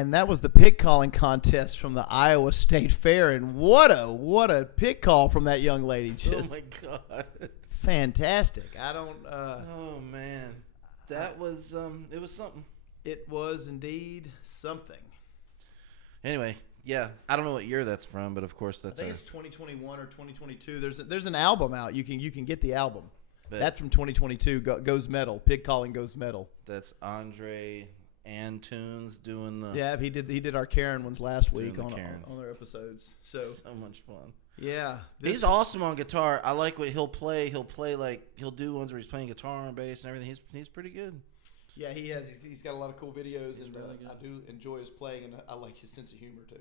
And that was the pig calling contest from the Iowa State Fair. And what a pig call from that young lady. Just oh, my God. fantastic. I don't... oh, man. That was... it was something. It was indeed something. Anyway, yeah. I don't know what year that's from, but of course that's... I think it's 2021 or 2022. There's an album out. You can get the album. But that's from 2022. Goes Metal. Pig calling goes metal. That's Andre Antunes doing the... Yeah, he did our Karen ones last week on their episodes. So much fun. Yeah. He's awesome on guitar. I like what he'll play. He'll play he'll do ones where he's playing guitar and bass and everything. He's pretty good. Yeah, he has. He's got a lot of cool videos, and really good. I do enjoy his playing, and I like his sense of humor too.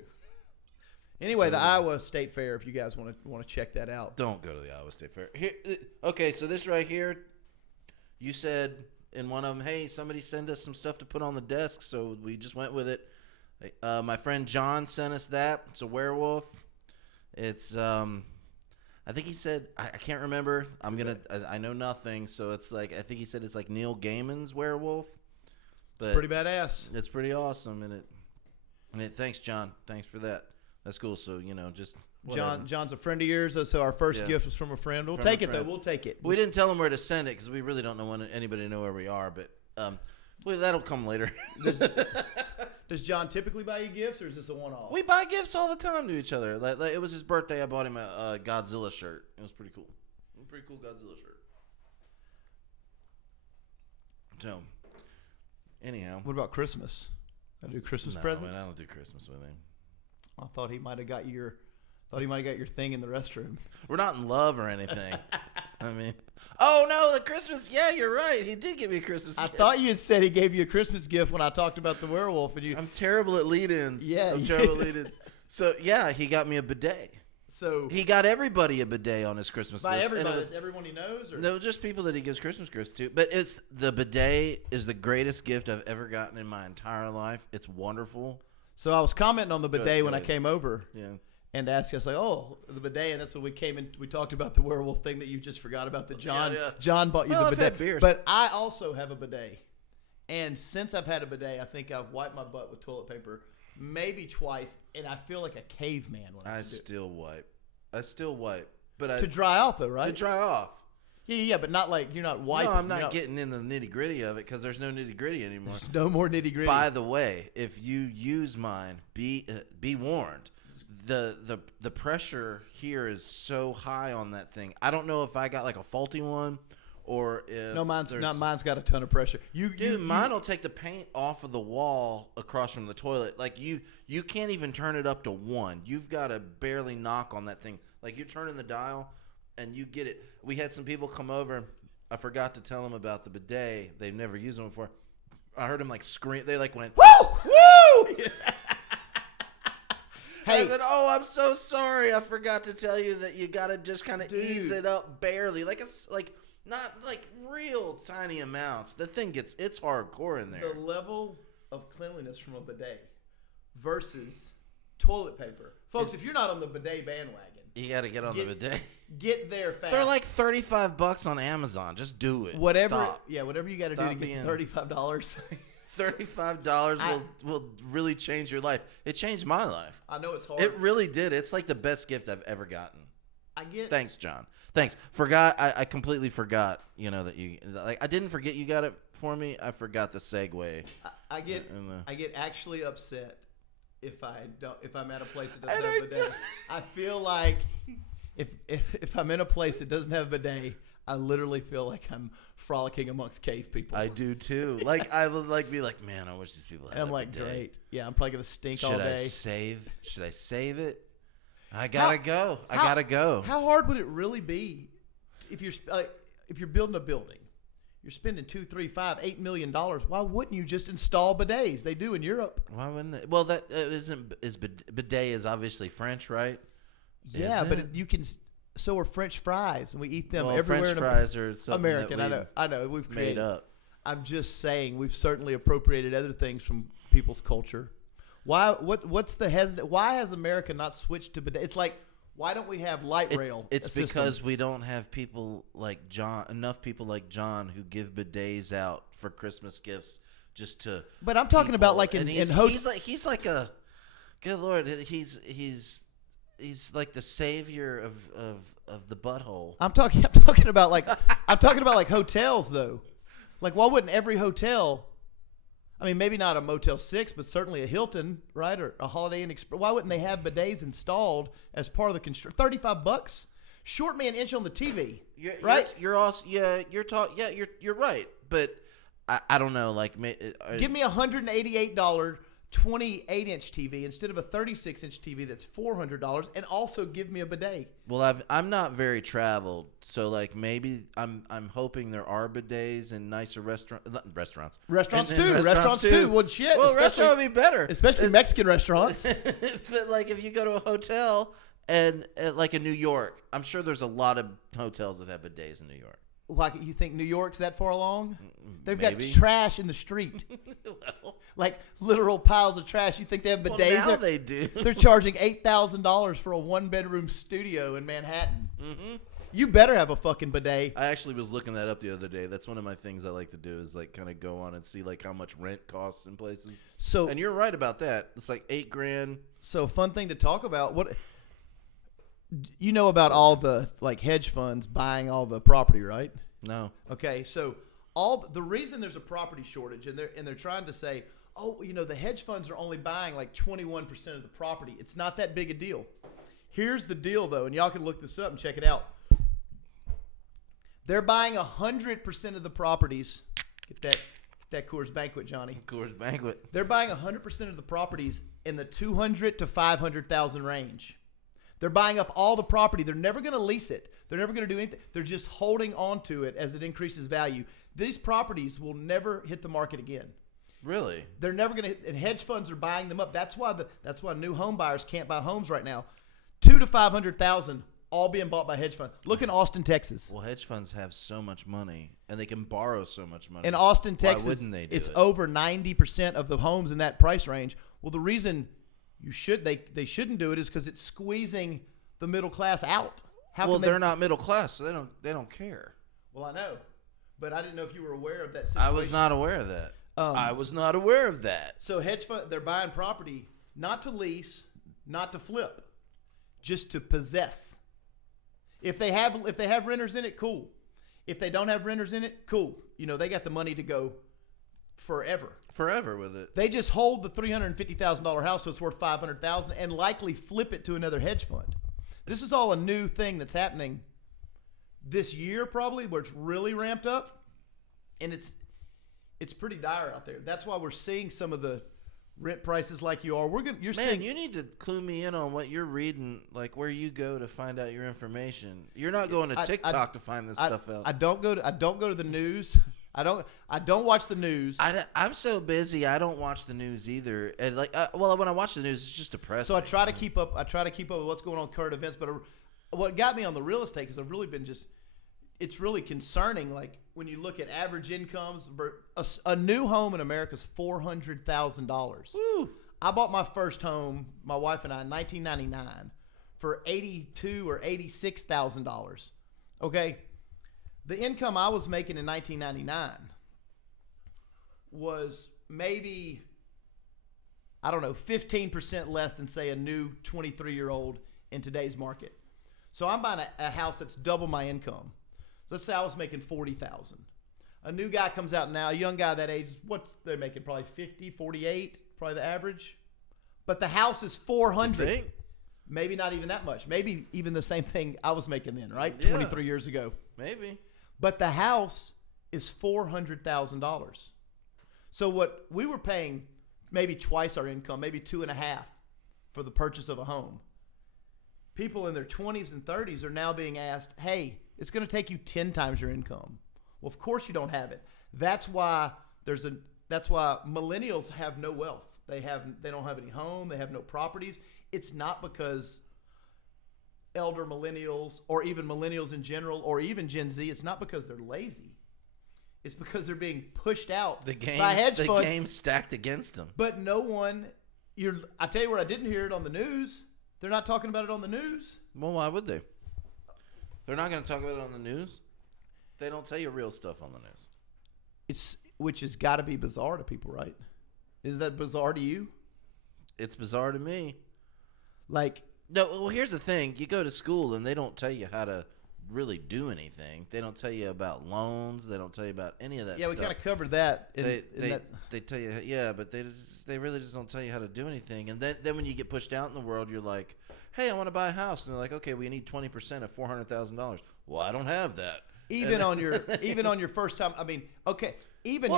Anyway, the Iowa State Fair. If you guys want to check that out, don't go to the Iowa State Fair. Here, okay, so this right here, you said in one of them, hey, somebody send us some stuff to put on the desk, so we just went with it. My friend John sent us that. It's a werewolf. It's I think he said I can't remember. I know nothing, so it's like I think he said it's like Neil Gaiman's werewolf. But it's pretty badass. It's pretty awesome, and thanks, John. Thanks for that. That's cool. So just whatever. John's a friend of yours, so our first gift was from a friend. We'll take it though. We'll take it. We didn't tell him where to send it because we really don't want anybody to know where we are. But that'll come later. Does John typically buy you gifts, or is this a one-off? We buy gifts all the time to each other. Like it was his birthday. I bought him a Godzilla shirt. It was pretty cool. Pretty cool Godzilla shirt. So, anyhow. What about Christmas? I do Christmas presents? Man, I don't do Christmas with him. I thought he might have got your thing in the restroom. We're not in love or anything. I mean, oh no, the Christmas. Yeah, you're right. He did give me a Christmas gift. I thought you had said he gave you a Christmas gift when I talked about the werewolf, and I'm terrible at lead-ins. Yeah, I'm terrible at lead-ins. So yeah, he got me a bidet. So he got everybody a bidet on his Christmas list. By everybody, everyone he knows, or no, just people that he gives Christmas gifts to. But the bidet is the greatest gift I've ever gotten in my entire life. It's wonderful. So I was commenting on the bidet when I came over. Yeah. And asked us, like, oh, the bidet, and that's when we came in. We talked about the werewolf thing that you just forgot about. That John bought you the bidet. I've had beers. But I also have a bidet, and since I've had a bidet, I think I've wiped my butt with toilet paper maybe twice, and I feel like a caveman when I still wipe. But to dry off though, right? To dry off. Yeah, but not like you're not wiping. No, I'm not getting in the nitty gritty of it because there's no nitty gritty anymore. There's no more nitty gritty. By the way, if you use mine, be warned. The pressure here is so high on that thing. I don't know if I got like a faulty one or if mine's got a ton of pressure. Mine will take the paint off of the wall across from the toilet. Like you can't even turn it up to 1. You've got to barely knock on that thing. Like you're turning the dial and you get it. We had some people come over. I forgot to tell them about the bidet. They've never used one before. I heard them like scream. They like went, woo, woo. Hey, I said, "Oh, I'm so sorry. I forgot to tell you that you gotta just kind of ease it up barely, not like real tiny amounts. The thing it's hardcore in there. The level of cleanliness from a bidet versus toilet paper, folks. If you're not on the bidet bandwagon, you got to get on the bidet. Get there fast. They're like $35 on Amazon. Just do it. Whatever you got to do to get $35. $35 will really change your life. It changed my life. I know it's hard. It really did. It's like the best gift I've ever gotten. Thanks, John. Thanks. I completely forgot. That you I didn't forget you got it for me. I forgot the segue. I get actually upset if I'm at a place that doesn't have a bidet. I feel like if I'm in a place that doesn't have a bidet, I literally feel like I'm frolicking amongst cave people. I do too. Like I would be like, man, I wish these people had and I'm like, bidet. Great. Yeah, I'm probably gonna stink all day. Should I save it? I gotta go. I gotta go. How hard would it really be if you're building a building? You're spending $2, $3, $5, $8 million. Why wouldn't you just install bidets? They do in Europe. Why wouldn't they? Well, that bidet is obviously French, right? Yeah, but you can. So are French fries, and we eat them everywhere. French fries are something American. I know. We've created. Made up. I'm just saying we've certainly appropriated other things from people's culture. Why? What's the hesitant? Why has America not switched to bidet? It's like, why don't we have light rail? It's because we don't have people like John, enough people like John who give bidets out for Christmas gifts just to. But I'm talking about like he's like a good Lord. He's like the savior of the butthole. I'm talking about like hotels though. Like, why wouldn't every hotel? I mean, maybe not a Motel 6, but certainly a Hilton, right, or a Holiday Inn Express. Why wouldn't they have bidets installed as part of the construction? $35, short me an inch on the TV, right? You're right, but I don't know. Like, give me $188 28-inch TV instead of a 36-inch TV that's $400, and also give me a bidet. Well, I'm not very traveled, so like maybe I'm hoping there are bidets in nicer restaurants too. Restaurants too. Well, shit. Well, restaurant would be better, especially Mexican restaurants. It's like if you go to a hotel and like in New York, I'm sure there's a lot of hotels that have bidets in New York. Like, you think New York's that far along? They've Maybe. got trash in the street. Well, like literal piles of trash. You think they have bidets? Well, now they do. They're charging $8,000 for a one-bedroom studio in Manhattan. Mm-hmm. You better have a fucking bidet. I actually was looking that up the other day. That's one of my things I like to do is like kind of go on and see like how much rent costs in places. So, and you're right about that. It's like $8,000. So, fun thing to talk about. What you know about all the like hedge funds buying all the property, right? No. Okay, so the reason there's a property shortage, and they're trying to say, oh, the hedge funds are only buying like 21% of the property. It's not that big a deal. Here's the deal, though, and y'all can look this up and check it out. They're buying 100% of the properties. Get that Coors Banquet, Johnny. Coors Banquet. They're buying 100% of the properties in the 200 to 500,000 range. They're buying up all the property. They're never going to lease it. They're never going to do anything. They're just holding on to it as it increases value. These properties will never hit the market again. Really? They're never going to. And hedge funds are buying them up. That's why new home buyers can't buy homes right now. 200 to 500,000, all being bought by hedge funds. Look in Austin, Texas. Well, hedge funds have so much money, and they can borrow so much money. In Austin, Texas, why wouldn't they do it's it? over 90% of the homes in that price range. Well, the reason they shouldn't do it is because it's squeezing the middle class out. They're not middle class, so they don't care. Well, I know, but I didn't know if you were aware of that situation. I was not aware of that. I was not aware of that. So hedge fund, they're buying property not to lease, not to flip, just to possess. If they have renters in it, cool. If they don't have renters in it, cool. They got the money to go forever. Forever with it. They just hold the $350,000 house so it's worth $500,000 and likely flip it to another hedge fund. This is all a new thing that's happening this year, probably, where it's really ramped up, and it's pretty dire out there. That's why we're seeing some of the rent prices like you are. You need to clue me in on what you're reading, like where you go to find out your information. You're not going to TikTok to find this stuff out. I don't go to the news. I don't watch the news. I'm so busy. I don't watch the news either. And when I watch the news, it's just depressing. So I try to keep up. With what's going on with current events. But what got me on the real estate, because I've really been it's really concerning. Like when you look at average incomes, a new home in America is $400,000. Woo! I bought my first home, my wife and I, in 1999, for $82,000 or $86,000. Okay. The income I was making in 1999 was maybe, 15% less than, say, a new 23-year-old in today's market. So I'm buying a house that's double my income. Let's say I was making $40,000. A new guy comes out now, a young guy that age, what they're making, probably 50, 48, probably the average. But the house is $400,000. Maybe not even that much. Maybe even the same thing I was making then, right? Yeah. 23 years ago. Maybe. But the house is $400,000. So what we were paying maybe twice our income, maybe 2.5 for the purchase of a home. People in their 20s and 30s are now being asked, hey, it's going to take you 10 times your income. Well, of course you don't have it. That's why millennials have no wealth. They don't have any home. They have no properties. It's not because elder millennials or even millennials in general or even Gen Z, it's not because they're lazy. It's because they're being pushed out by hedge funds. The game's stacked against them. But no one, I tell you where I didn't hear it on the news. They're not talking about it on the news. Well, why would they? They're not going to talk about it on the news. They don't tell you real stuff on the news. which has got to be bizarre to people, right? Is that bizarre to you? It's bizarre to me. Like, no. Well, here's the thing: you go to school and they don't tell you how to really do anything. They don't tell you about loans. They don't tell you about any of that. Yeah, stuff. we kind of covered that. They tell you, yeah, but they really just don't tell you how to do anything. And then when you get pushed out in the world, you're like, hey, I want to buy a house, and they're like, okay, we need 20% of $400,000. Well, I don't have that. Even on your first time. I mean, okay, but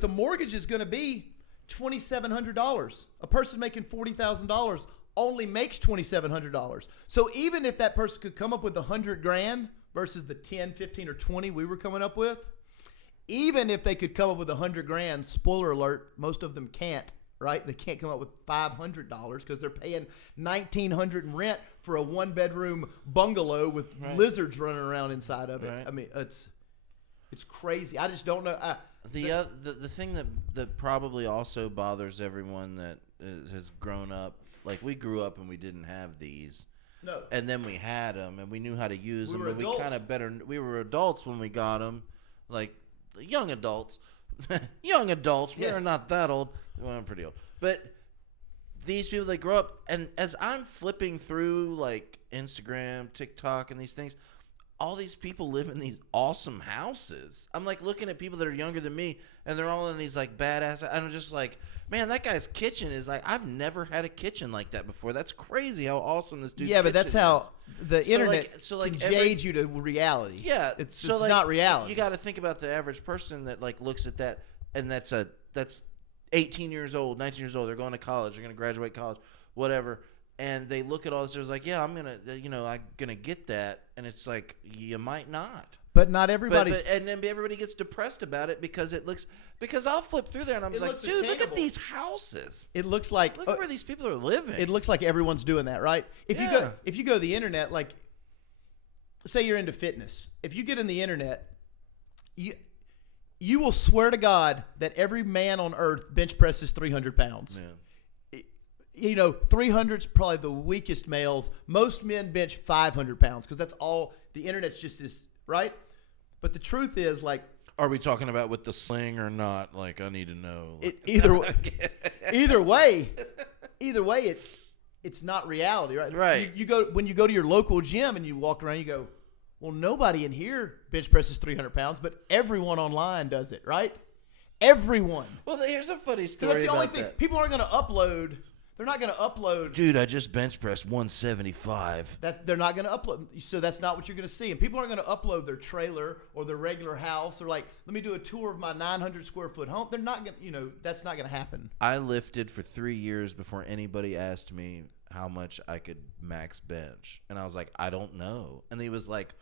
the mortgage is going to be $2,700. A person making $40,000 only makes $2,700. So even if that person could come up with $100,000 versus the 10, 15, or 20 we were coming up with, even if they could come up with $100,000, spoiler alert, most of them can't. Right? They can't come up with $500 because they're paying $1,900 in rent for a 1-bedroom bungalow with lizards running around inside of it. Right. I mean, it's crazy. I just don't know. The thing that probably also bothers everyone that has grown up, like we grew up and we didn't have these. No. And then we had them and we knew how to use them. But we were adults when we got them, like young adults. Young adults. Yeah. We're not that old. Well, I'm pretty old. But these people, they grow up, and as I'm flipping through like Instagram, TikTok, and these things, all these people live in these awesome houses. I'm like looking at people that are younger than me, and they're all in these like badass. I'm just like, man, that guy's kitchen is like, I've never had a kitchen like that before. That's crazy how awesome this dude's kitchen is. Yeah, but that's how the internet can every, jade you to reality. Yeah, it's not reality. You got to think about the average person that like looks at that, and that's 18 years old, 19 years old. They're going to college. They're going to graduate college, whatever. And they look at all this. They're like, yeah, I'm gonna get that. And it's like, you might not. But not everybody's. And then everybody gets depressed about it because I'll flip through there and I'm like, dude, look at these houses. It looks like look where these people are living. It looks like everyone's doing that, right? If you go to the internet, like, say you're into fitness. If you get in the internet, you will swear to God that every man on earth bench presses 300 pounds. Yeah. 300's probably the weakest males. Most men bench 500 pounds because that's all the internet's just this, right? But the truth is, like, are we talking about with the sling or not? Like, I need to know. Either way, it's not reality, right? Right. When you go to your local gym and you walk around, you go, well, nobody in here bench presses 300 pounds, but everyone online does it, right? Everyone. Well, here's a funny story. That's the only about thing. that. People aren't going to upload. They're not going to upload. Dude, I just bench pressed 175. They're not going to upload. So that's not what you're going to see. And people aren't going to upload their trailer or their regular house or like, let me do a tour of my 900 square foot home. They're not going to, that's not going to happen. I lifted for 3 years before anybody asked me how much I could max bench. And I was like, I don't know. And he was like,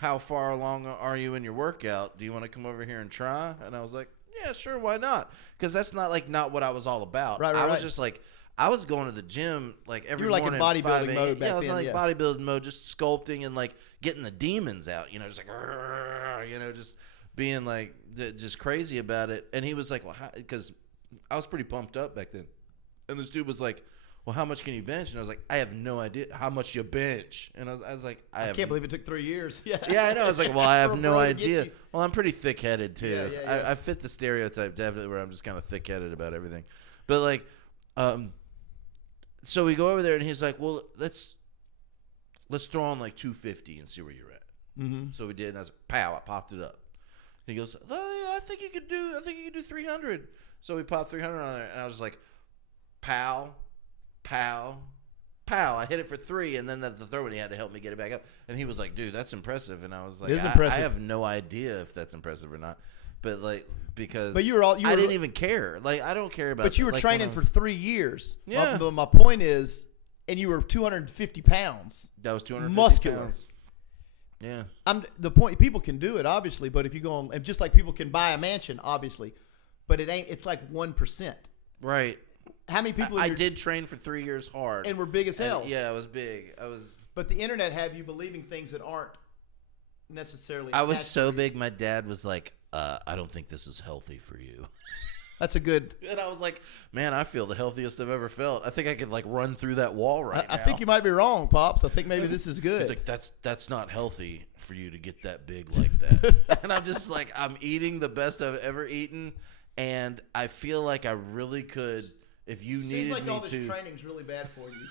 how far along are you in your workout? Do you want to come over here and try? And I was like, yeah, sure, why not? Because that's not what I was all about. Right, I was just like, I was going to the gym like every morning. You were like in bodybuilding mode back then. Yeah, I was in like bodybuilding mode, just sculpting and like getting the demons out. Just like, just being like just crazy about it. And he was like, well, because I was pretty pumped up back then. And this dude was like, well, how much can you bench? And I was like, I have no idea how much you bench. And I was like, I can't believe it took 3 years. Yeah, I know. I was like, well, I have no idea. Well, I'm pretty thick-headed too. Yeah. I fit the stereotype definitely, where I'm just kind of thick-headed about everything. But like, so we go over there and he's like, well, let's throw on like 250 and see where you're at. Mm-hmm. So we did, and I was like, pow, I popped it up. And he goes, I think you could do 300. So we popped 300 on there, and I was like, pow. Pow. I hit it for 3, and then the third one he had to help me get it back up. And he was like, dude, that's impressive. And I was like, I have no idea if that's impressive or not. But like, because I didn't even care. Like, I don't care about. But you were training for 3 years. Yeah. My point is, and you were 250 pounds. That was 250 muscular. Pounds. Yeah. The point, people can do it, obviously, but if you go on, just like people can buy a mansion, obviously, but it's like 1%. Right. How many people? I did train for 3 years hard, and were big as hell. Yeah, I was big. But the internet have you believing things that aren't necessarily. I was so big. My dad was like, "I don't think this is healthy for you." That's a good. And I was like, man, I feel the healthiest I've ever felt. I think I could like run through that wall right now. I think you might be wrong, Pops. I think maybe this is good. He's like, that's not healthy for you to get that big like that. And I'm just like, I'm eating the best I've ever eaten, and I feel like I really could if you needed Seems like me all this to. training's really bad for you.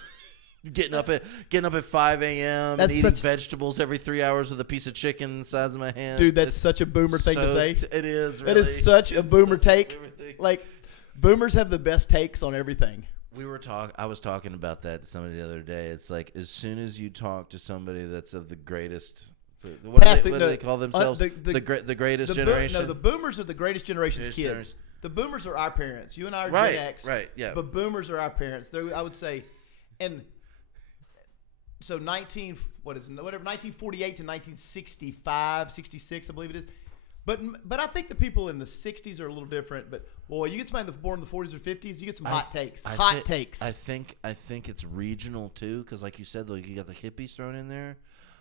Getting up at 5 a.m. and eating vegetables every 3 hours with a piece of chicken the size of my hand. Dude, that's such a boomer thing to say. It is. Really. That is such a boomer take. Like, boomers have the best takes on everything. I was talking about that to somebody the other day. It's like as soon as you talk to somebody that's of the greatest. What do they call themselves? The greatest generation. The boomers are the greatest generation's kids. The boomers are our parents. You and I are Gen X. Right. Yeah. But boomers are our parents. I would say, and. So 1948 to 1965, 66, I believe it is. But I think the people in the 60s are a little different. But boy, you get somebody born in the 40s or 50s, you get some hot takes. Takes. I think it's regional too, because like you said, like you got the hippies thrown in there.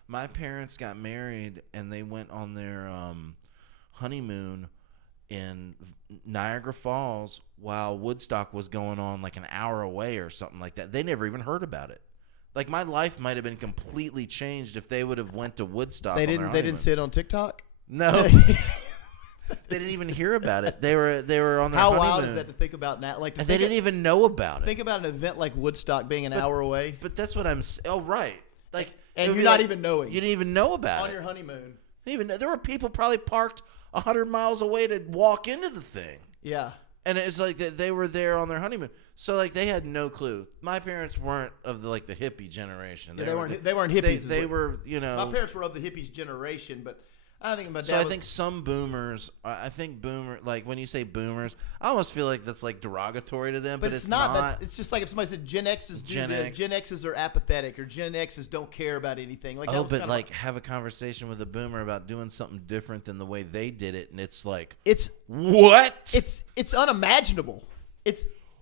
My parents got married and they went on their honeymoon in Niagara Falls while Woodstock was going on like an hour away or something like that. They never even heard about it. Like my life might have been completely changed if they would have went to Woodstock. They didn't see it on TikTok. No, they didn't even hear about it. They were on their honeymoon. How wild is that to think about now? Like they didn't even know about it. Think about an event like Woodstock being an hour away. But that's what I'm. Oh right, like and you're not even knowing. You didn't even know about it on your honeymoon. Even there were people probably parked 100 miles away to walk into the thing. Yeah, and it's like they were there on their honeymoon. So like they had no clue. My parents weren't of the hippie generation. They weren't hippies. They were, you know. My parents were of the hippies generation, but I think my dad. So I think some boomers. Like when you say boomers, I almost feel like that's like derogatory to them. But it's not. It's just like if somebody said Gen X's Gen X's are apathetic or Gen X's don't care about anything. Like have a conversation with a boomer about doing something different than the way they did it, and it's like what? It's unimaginable.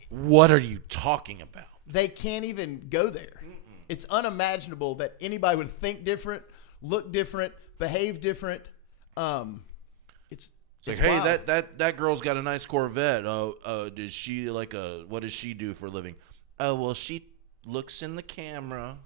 What are you talking about? They can't even go there. It's unimaginable that anybody would think different, look different, behave different. It's like, hey, that girl's got a nice Corvette. Does she what does she do for a living? Oh, well, she looks in the camera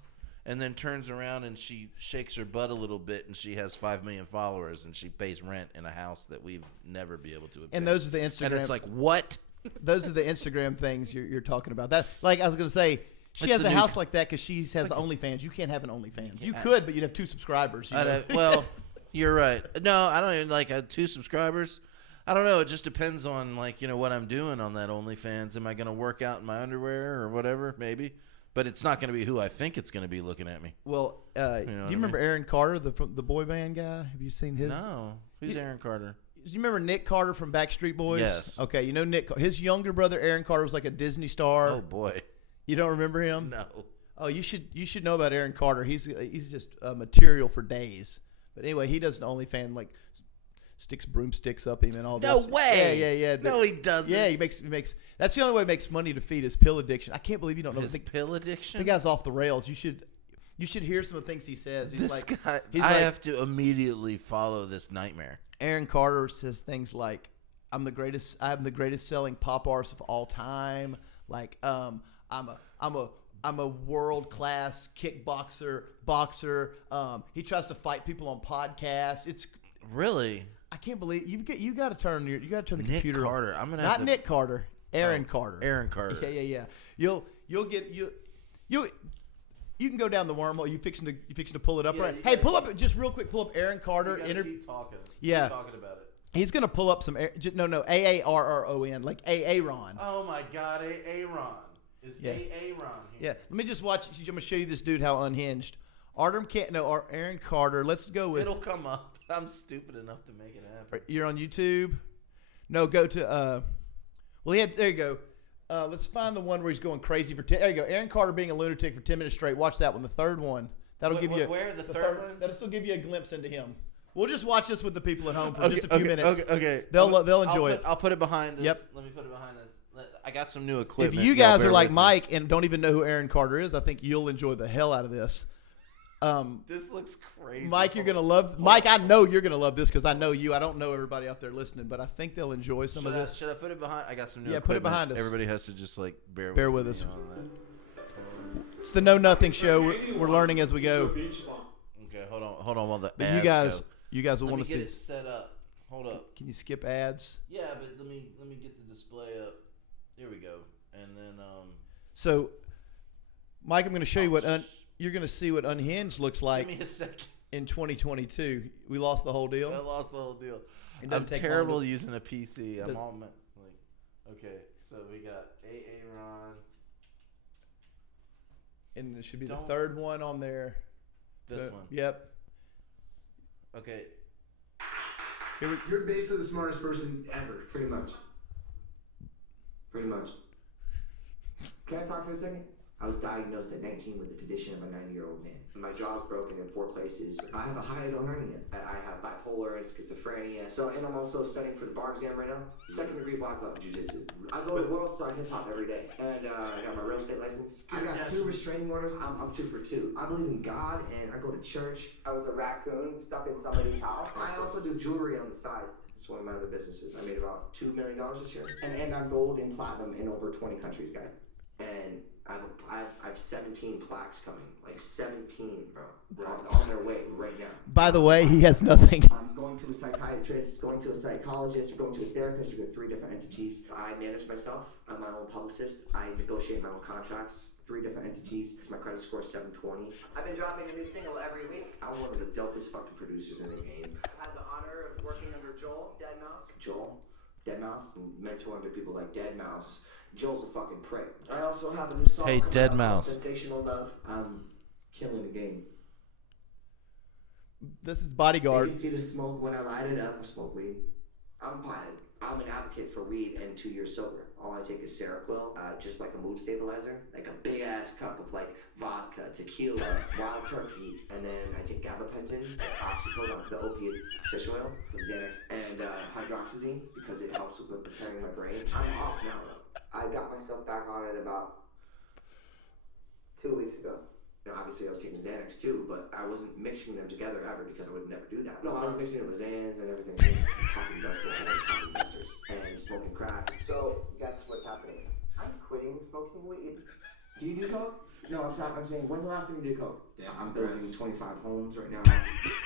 and then turns around and she shakes her butt a little bit and she has 5 million followers and she pays rent in a house that we've never be able to obtain. And those are the Instagram. And it's like, what? Those are the Instagram things you're talking about. That, like I was going to say, she has a house like that because she has the OnlyFans. You can't have an OnlyFans. You could, but you'd have 2 subscribers. Well, you're right. No, I don't even like 2 subscribers. I don't know. It just depends on what I'm doing on that OnlyFans. Am I going to work out in my underwear or whatever? Maybe. But it's not going to be who I think it's going to be looking at me. Well, do you remember Aaron Carter, the boy band guy? Have you seen his? No. Who's Aaron Carter? Do you remember Nick Carter from Backstreet Boys? Yes. Okay, you know Nick. His younger brother Aaron Carter was like a Disney star. Oh boy. You don't remember him? No. Oh, you should know about Aaron Carter. He's just material for days. But anyway, he does an OnlyFans sticks broomsticks up him and all this. No way. Yeah. No, he doesn't. Yeah, he makes. That's the only way he makes money to feed his pill addiction. I can't believe you don't know his pill addiction. The guy's off the rails. You should hear some of the things he says. I have to immediately follow this nightmare. Aaron Carter says things like, I'm the greatest selling pop artist of all time. Like, I'm a world class kickboxer, boxer. He tries to fight people on podcasts. It's really, I can't believe you got to turn the Nick computer Carter. on. Nick Carter. Aaron Carter. Aaron Carter. Yeah. You can go down the wormhole. You fixing to pull it up, right? Hey, pull up just real quick. Pull up Aaron Carter. Keep talking. Yeah. Keep talking about it. He's gonna pull up some. AARRON, like Aaron. Oh my God, Aaron. Is Aaron here? Yeah. Let me just watch. I'm gonna show you this dude how unhinged. Aaron Carter. Let's go with. It'll come up. I'm stupid enough to make it happen. You're on YouTube. No, go to. Well, there you go. Let's find the one where he's going crazy for 10. There you go. Aaron Carter being a lunatic for 10 minutes straight. Watch that one. The third one. That'll give you. Where the third one? That'll still give you a glimpse into him. We'll just watch this with the people at home for just a few minutes. Okay. They'll enjoy it. I'll put it behind us. Yep. Let me put it behind us. I got some new equipment. If you guys are like Mike and don't even know who Aaron Carter is, I think you'll enjoy the hell out of this. This looks crazy. Mike, you're gonna love. Mike, I know you're gonna love this because I know you. I don't know everybody out there listening, but I think they'll enjoy some of this. Should I put it behind? I got some new Yeah, equipment. put it behind us. Everybody has to just like bear with me us. on that. It's the Know Nothing Show. We're learning as we go. Okay, hold on while the But ads you guys will Let want me to get see. it set up. Hold up. Can you skip ads? Yeah, but let me get the display up. Here we go. And then So, Mike, I'm going to show you what you're going to see what Unhinged looks like. Give me a second. In 2022. We lost the whole deal. I lost the whole deal. I'm terrible using a PC. I'm all like, okay. So we got Ron. And it should be the third one on there. This one. Yep. Okay. You're basically the smartest person ever, pretty much. Pretty much. Can I talk for a second? I was diagnosed at 19 with the condition of a 90-year-old man. My jaw's broken in 4 places. I have a hiatal hernia. I have bipolar and schizophrenia. And I'm also studying for the bar exam right now. 2nd degree black belt in jiu-jitsu. I go to World Star Hip Hop every day. And I got my real estate license. I got 2 restraining orders. I'm 2 for 2. I believe in God and I go to church. I was a raccoon stuck in somebody's house. I also do jewelry on the side. It's one of my other businesses. I made about $2 million this year. And I'm gold and platinum in over 20 countries, guy. And I have 17 plaques coming, like 17, bro, on their way right now. By the way, he has nothing. I'm going to a psychiatrist, going to a psychologist, or going to a therapist, or 3 different entities. I manage myself. I'm my own publicist. I negotiate my own contracts. 3 different entities. My credit score is 720. I've been dropping a new single every week. I'm one of the dopest fucking producers in the game. I've had the honor of working under Joel, Deadmau5, mentor under people like Deadmau5. Joel's a fucking prick. I also have a new song. Hey, Deadmau5. Sensational Love. I'm killing the game. This is Bodyguard. You can see the smoke when I light it up. I smoke weed. I'm an advocate for weed and 2 years sober. All I take is Seroquel, just like a mood stabilizer, like a big ass cup of like vodka, tequila, wild turkey, and then I take gabapentin, oxycodone, the opiates, fish oil, Xanax, and hydroxyzine because it helps with preparing my brain. I'm off now. I got myself back on it about 2 weeks ago. Obviously I was taking Xanax too, but I wasn't mixing them together ever because I would never do that. No, I was mixing it with Xans and everything. Popping dusters and smoking crack. So guess what's happening? I'm quitting smoking weed. Do you do coke? No, I'm saying, when's the last time you did coke? Yeah, I'm building 25 homes right now.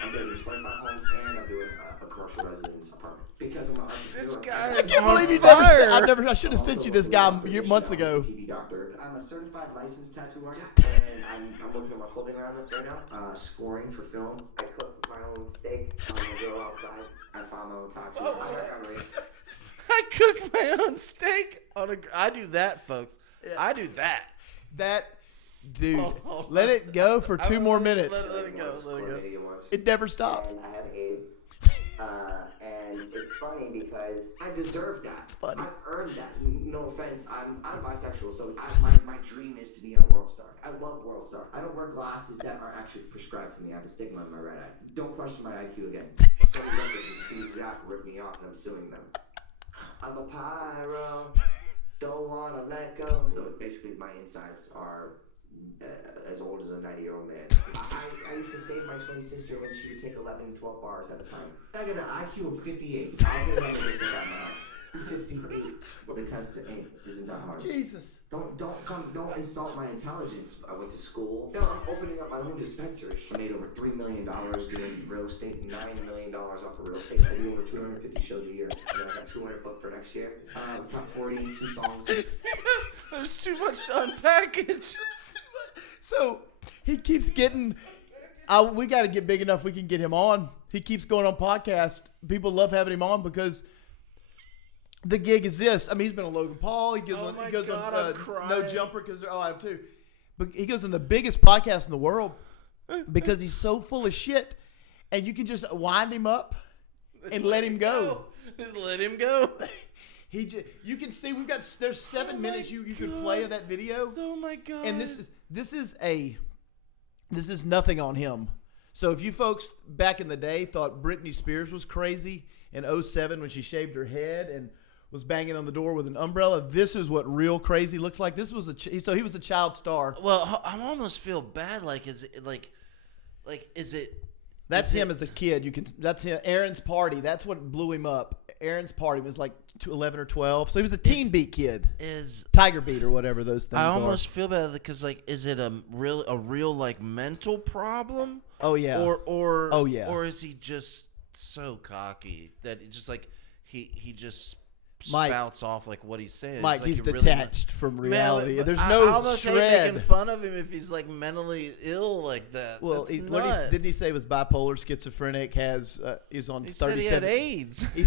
I'm building 25 homes and I'm doing a commercial residence apartment. Because I'm an entrepreneur. This guy is I can't on believe you fire. I should have sent you this guy months ago. TV doctor. I'm a certified licensed tattoo artist, and I'm working on my clothing line right now. Scoring for film. I cook my own steak on the grill outside. I find my own tacos. I cook my own steak on a. I do that, folks. Yeah. I do that. That dude. Let it go for 2 more minutes. Let it go. Let it go. It never stops. And I have AIDS. And it's funny because I deserve that. It's funny. I've earned that. No offense. I'm bisexual, so my dream is to be a world star. I love world star. I don't wear glasses that are actually prescribed to me. I have a stigma in my right eye. Don't question my IQ again. Sony Records and Steve Jack ripped me off and I'm suing them. I'm a pyro. Don't wanna let go. So basically my insides are as old as a 90-year-old man. I used to save my twin sister when she would take 11 to 12 bars at a time. I got an IQ of 58. I'll get another thing about my house. 58. The test isn't that hard. Jesus. Don't insult my intelligence. I went to school. No, I'm opening up my own dispensary. I made over $3 million doing real estate, $9 million off of real estate. I do over 250 shows a year. And then I got 200 booked for next year. Top 40, 2 songs. There's too much to unpackage. So he keeps getting. We got to get big enough we can get him on. He keeps going on podcast. People love having him on because the gig is this. I mean, he's been on Logan Paul. He goes on No Jumper because I have too. But he goes on the biggest podcast in the world because he's so full of shit, and you can just wind him up and let him go. Just let him go. You can see there's 7 minutes you can play of that video. Oh my god! And this is nothing on him. So if you folks back in the day thought Britney Spears was crazy in 2007 when she shaved her head and was banging on the door with an umbrella, this is what real crazy looks like. This was so he was a child star. Well, I almost feel bad, Like, is it? That's him as a kid. That's him. Aaron's party. That's what blew him up. Aaron's party was like 11 or 12. So he was a teen beat kid. Tiger beat or whatever those things I are. almost feel bad because like, is it a real like mental problem? Oh yeah. Or oh yeah. Or is he just so cocky that it just like he just Mike, spouts off like what he's saying? Mike, like he's detached from reality. Man, There's I no almost hate shred. making fun of him if he's like mentally ill like that. Well, That's didn't he say he was bipolar, schizophrenic, he's on 37. Said he had AIDS. He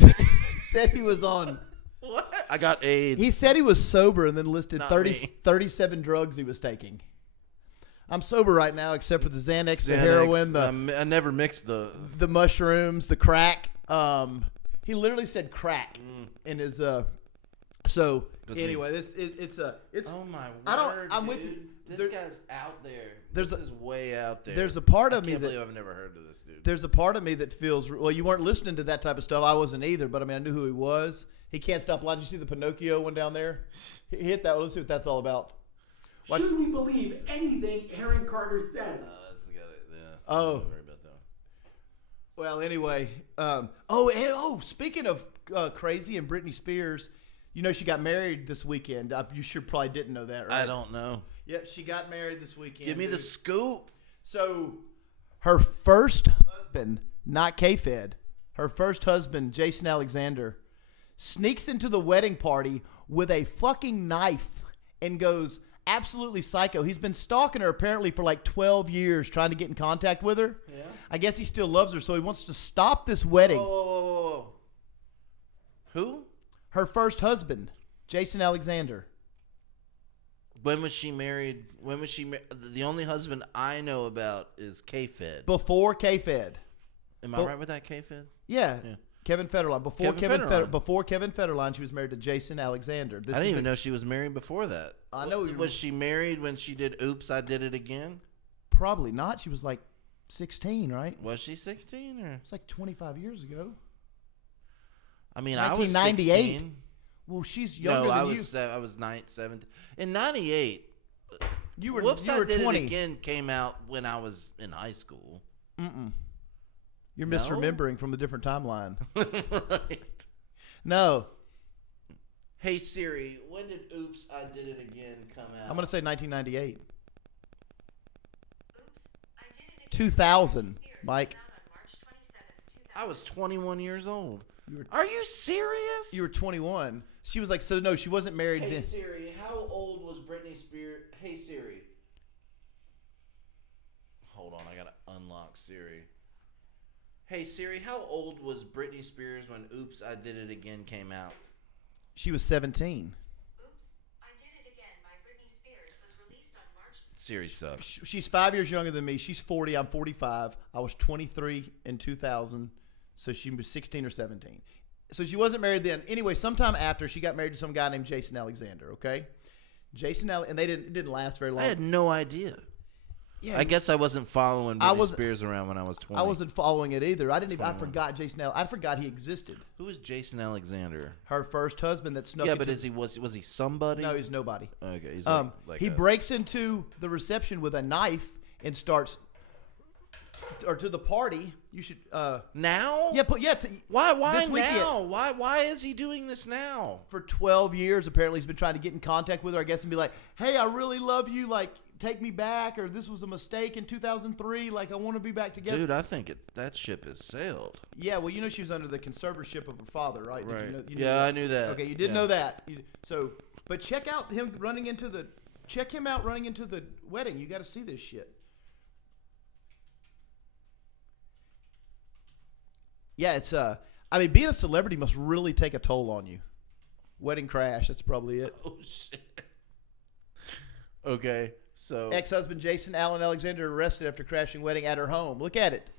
said he was on. What? I got AIDS. He said he was sober and then listed Not 37 drugs he was taking. I'm sober right now except for the Xanax, the heroin, I never mixed the mushrooms, the crack. He literally said crack in his So anyway, it's oh my word! I'm dude. with you. This guy's out there. This is way out there. There's a part of me I can't that believe I've never heard of this dude. There's a part of me that feels well. You weren't listening to that type of stuff. I wasn't either. But I mean, I knew who he was. He can't stop lying. Did you see the Pinocchio one down there? He hit that one. Let's see what that's all about. Should we believe anything Aaron Carter says? That's got it. Yeah. Oh. Don't worry about that. Well, anyway. Speaking of crazy and Britney Spears, you know she got married this weekend. You sure probably didn't know that, right? I don't know. Yep, she got married this weekend. Give me the scoop. So, her first husband, not K-Fed, her first husband, Jason Alexander, sneaks into the wedding party with a fucking knife and goes absolutely psycho. He's been stalking her apparently for like 12 years, trying to get in contact with her. Yeah. I guess he still loves her, so he wants to stop this wedding. Whoa. Who? Her first husband, Jason Alexander. When was she married? The only husband I know about is K-Fed. Before K-Fed. Am I right with that, K-Fed? Yeah. Kevin Federline. Before Kevin Federline, she was married to Jason Alexander. I didn't even know she was married before that. I know. Was she married when she did Oops, I Did It Again? Probably not. She was like 16, right? Was she 16? Or? It's like 25 years ago. I mean, I was 16. Well, she's younger than you. No, I was 17. In 98, you were Whoops, I Did 20. It Again came out when I was in high school. You're misremembering from the different timeline. Right. No. Hey, Siri, when did Oops, I Did It Again come out? I'm going to say 1998. Oops, I Did It Again. 2000, Mike. I was 21 years old. Are you serious? You were 21. She was like, so no, she wasn't married then. Hey, Siri, how old was Britney Spears? Hey, Siri. Hold on, I got to unlock Siri. Hey, Siri, how old was Britney Spears when Oops, I Did It Again came out? She was 17. Oops, I Did It Again by Britney Spears was released on March. Siri sucks. She's 5 years younger than me. She's 40. I'm 45. I was 23 in 2000. So she was 16 or 17. So she wasn't married then. Anyway, sometime after, she got married to some guy named Jason Alexander, okay? And it didn't last very long. I had no idea. Yeah, I guess I wasn't following Britney Spears around when I was 20. I wasn't following it either. I forgot I forgot he existed. Who is Jason Alexander? Her first husband that snuck. Yeah, but was he somebody? No, he's nobody. Okay, he's he breaks into the reception with a knife and starts, or to the party. You should now. Yeah, why this weekend. now? Why is he doing this now? For 12 years, apparently, he's been trying to get in contact with her. I guess and be like, "Hey, I really love you. Like, take me back, or this was a mistake in 2003. Like, I want to be back together." Dude, I think that ship has sailed. Yeah, well, you know she was under the conservatorship of her father, right? Right. You know I knew that. Okay, you did know that. But check out him running into the wedding. You got to see this shit. Yeah, it's I mean, being a celebrity must really take a toll on you. Wedding crash, that's probably it. Oh shit. Okay, so ex-husband Jason Allen Alexander arrested after crashing wedding at her home. Look at it.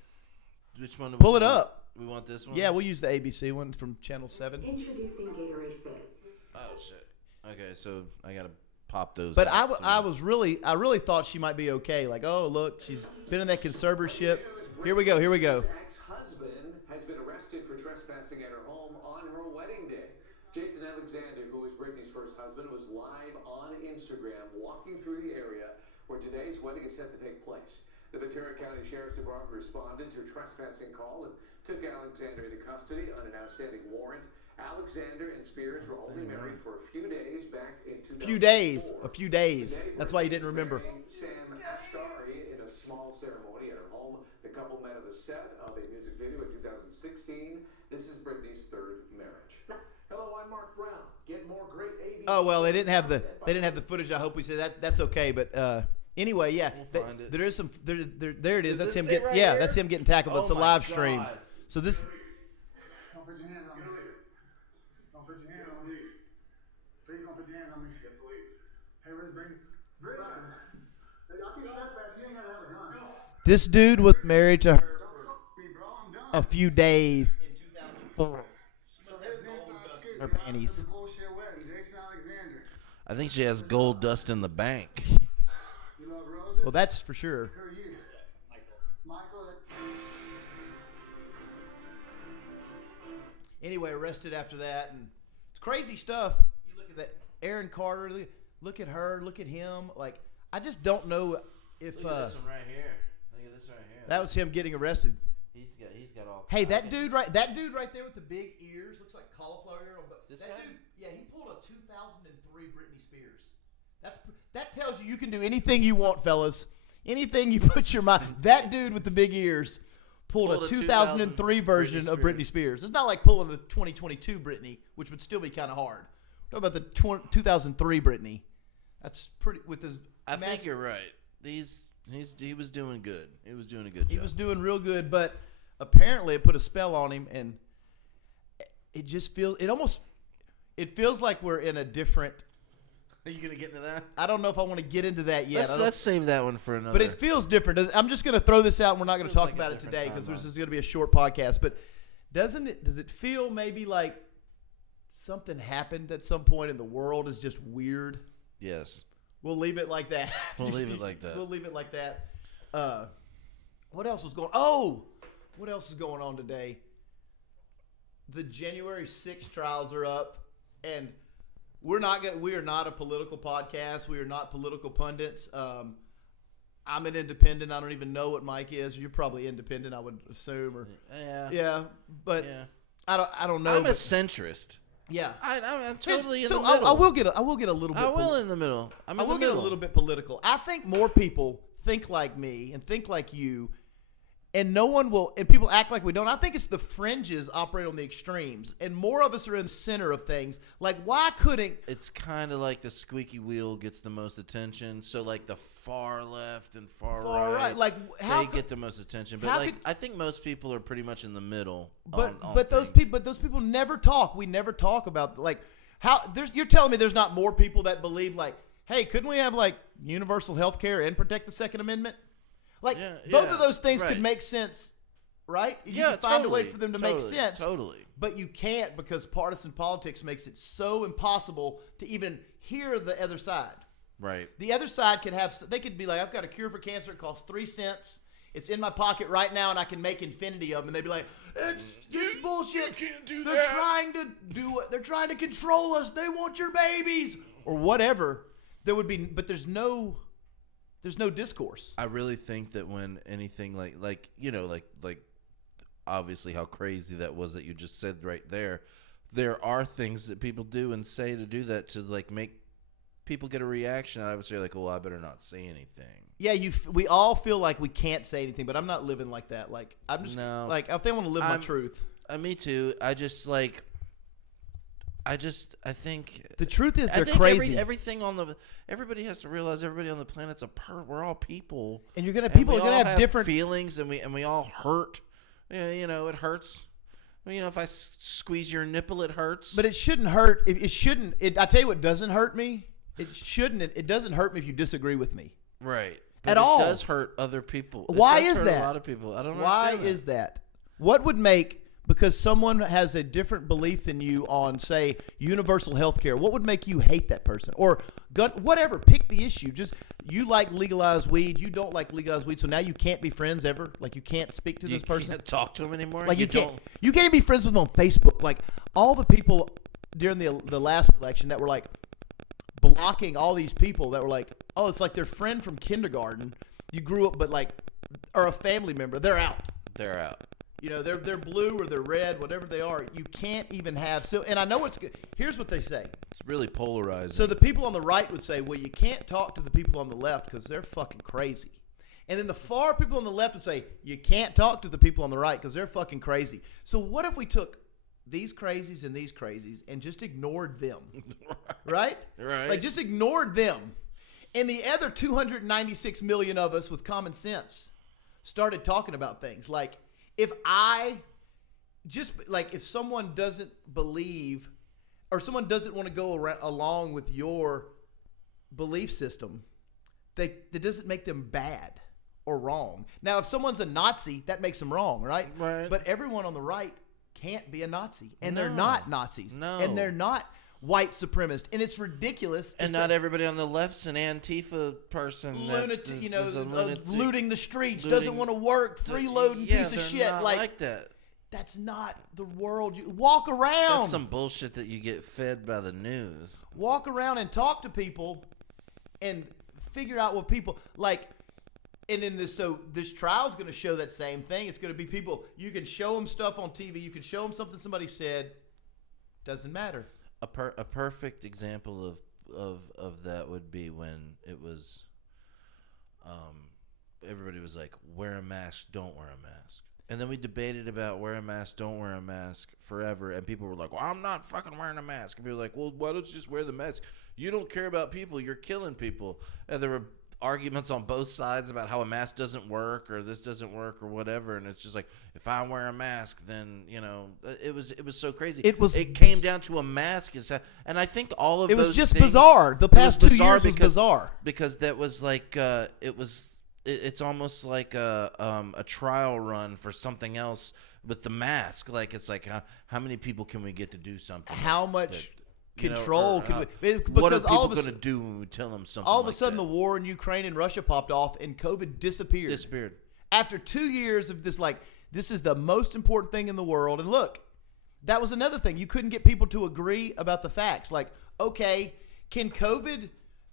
Which one? Pull it up. We want this one. Yeah, we'll use the ABC one from Channel 7. Introducing Gatorade Fit. Oh shit. Okay, so I gotta pop those. But I really thought she might be okay. Like, oh look, she's been in that conservatorship. Here we go. Ex-husband has been arrested for trespassing at her home on her wedding day. Jason Alexander, who is Britney's first husband, was live on Instagram walking through the area where today's wedding is set to take place. The Ventura County Sheriff's Department responded to a trespassing call and took Alexander into custody on an outstanding warrant. Alexander and Spears were only married for a few days back in 2004. A few days. That's why you didn't remember. Sam Ashkari in a small ceremony at her home. The couple met at the set of a music video in 2016. This is Britney's third marriage. Hello, I'm Mark Brown. Get more great ABC. Oh well, they didn't have the footage. I hope we said that. That's okay, but anyway, yeah, We'll find it. there is some. There it is. Does That's it him say getting. right Yeah, here? that's him getting tackled. Oh It's a my live stream. God. So this. Don't put your hands on me. Don't put your hands on me. Please don't put your hands on me. Hey, where's Britney? Britney. I keep trespassing. You ain't gotta have a gun. This dude was married to her Don't fuck me, bro. I'm done. a few days in 2004. So here's the inside scoop. her Y'all panties. took the bullshit wedding. Jason Alexander. I think she has gold dust in the bank. You love roses? Well, that's for sure. Who are you? Michael. Anyway, arrested after that, and it's crazy stuff. You look at that, Aaron Carter. Look at her. Look at him. Like, I just don't know if Look at this one right here. Look at this right here. that was him getting arrested. He's got all. Hey, kinds that of- dude right there with the big ears looks like cauliflower ear. But This that guy? dude, yeah, he pulled a 2003 Britney Spears. That tells you can do anything you want, fellas. Anything you put your mind. That dude with the big ears pulled a 2003 version of Britney Spears. It's not like pulling the 2022 Britney, which would still be kind of hard. What about the 2003 Britney? That's pretty with his. I think you're right. He was doing good. He was doing a good job. He was doing real good, but apparently it put a spell on him, and it just feels. It feels like we're in a different. Are you gonna get into that? I don't know if I want to get into that yet. Let's save that one for another. But it feels different. I'm just going to throw this out, and we're not going to Feels talk like a about it different today because timeline. this is going to be a short podcast. But does it feel maybe like something happened at some point and the world is just weird? Yes. We'll leave it like that. We'll leave it like that. We'll leave it like that. What else was going? Oh, what else is going on today? The January 6th trials are up, and we are not a political podcast. We are not political pundits. I'm an independent. I don't even know what Mike is. You're probably independent, I would assume, or Yeah. But Yeah. I don't know. I'm a but, centrist. yeah. I'm totally in so the middle. I will get a little bit. I will in the middle. I will get a little bit political. I think more people think like me and think like you, and no one will. And people act like we don't. I think it's the fringes operate on the extremes, and more of us are in the center of things. Like, why couldn't? It's kind of like the squeaky wheel gets the most attention. So like the far left and far right, like how they could, get the most attention. But how like could- I think most people are pretty much in the middle. But on those things. people never talk. We never talk about like how there's. You're telling me there's not more people that believe like, hey, couldn't we have like universal health care and protect the Second Amendment? Like both of those things could make sense, right? You could find a way for them to make sense. Totally. But you can't because partisan politics makes it so impossible to even hear the other side. Right. The other side they could be like, I've got a cure for cancer. It costs 3 cents. It's in my pocket right now, and I can make infinity of them. And they'd be like, it's bullshit. You can't do They're that. trying to do it. They're trying to control us. They want your babies or whatever. There would be, but there's no discourse. I really think that when anything like obviously how crazy that was that you just said right there, there are things that people do and say to do that to like make people get a reaction. And obviously you're like, well, I better not say anything. Yeah, we all feel like we can't say anything, but I'm not living like that. Like I'm just like I think I want to live my truth. Me too. I think The truth is they're I think crazy. everything everybody has to realize everybody on the planet's we're all people. And you're gonna we are gonna all have different feelings, and we all hurt. Yeah, it hurts. If I squeeze your nipple, it hurts. But it shouldn't hurt. It shouldn't. I tell you what doesn't hurt me. It shouldn't. It doesn't hurt me if you disagree with me. Right. At It all. does hurt other people. Why It does is hurt that? A lot of people. I don't Why understand is that? What would make because someone has a different belief than you on, say, universal health care, what would make you hate that person? Or gun, whatever. Pick the issue. Just you like legalized weed. You don't like legalized weed. So now you can't be friends ever. Like you can't speak to this person. You can't talk to him anymore. Like you can't even be friends with them on Facebook. Like all the people during the last election that were like blocking all these people that were like, oh, it's like their friend from kindergarten You grew up, but like, or a family member, they're out. They're out. You know, they're blue or they're red, whatever they are. You can't even have. So, and I know it's good. Here's what they say. It's really polarizing. So the people on the right would say, well, you can't talk to the people on the left because they're fucking crazy. And then the far people on the left would say, you can't talk to the people on the right because they're fucking crazy. So what if we took these crazies and just ignored them? Right? Right. Like, just ignored them. And the other 296 million of us with common sense started talking about things. Like, if someone doesn't believe or someone doesn't want to go along with your belief system, that doesn't make them bad or wrong. Now, if someone's a Nazi, that makes them wrong, right? Right. But everyone on the right can't be a Nazi. And No. they're not Nazis. No. And they're not white supremacists. And it's ridiculous. And not everybody on the left's an Antifa person. Lunatic, lunatic. looting the streets, Looting- doesn't want to work, freeloading piece of they're shit. not like that. That's not the world. You walk around. That's some bullshit that you get fed by the news. Walk around and talk to people and figure out what people like. And then this trial is going to show that same thing. It's going to be people. You can show them stuff on TV. You can show them something somebody said. Doesn't matter. A perfect example of that would be when it was, everybody was like, wear a mask, don't wear a mask. And then we debated about wear a mask, don't wear a mask forever. And people were like, well, I'm not fucking wearing a mask. And we were like, well, why don't you just wear the mask? You don't care about people. You're killing people. And there were arguments on both sides about how a mask doesn't work or this doesn't work or whatever. And it's just like, if I wear a mask, then, it was so crazy. It came down to a mask. And I think all of those things. It was just bizarre. The past 2 years was bizarre. Because that was like, it's almost like a trial run for something else with the mask. Like, it's like, how many people can we get to do something? How much control can we? What are people going to do when we tell them something? All of a sudden, the war in Ukraine and Russia popped off, and COVID disappeared. After 2 years of this, this is the most important thing in the world. And look, that was another thing. You couldn't get people to agree about the facts. Like, okay, can COVID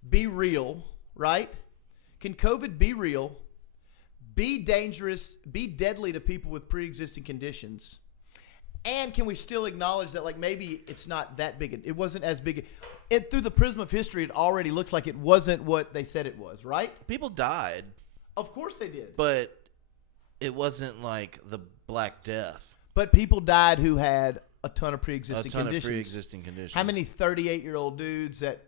be real, right? Can COVID be real, be dangerous, be deadly to people with pre-existing conditions? And can we still acknowledge that, maybe it's not that big? It wasn't as big. Through the prism of history, it already looks like it wasn't what they said it was, right? People died. Of course they did. But it wasn't like the Black Death. But people died who had a ton of pre-existing conditions. How many 38-year-old dudes that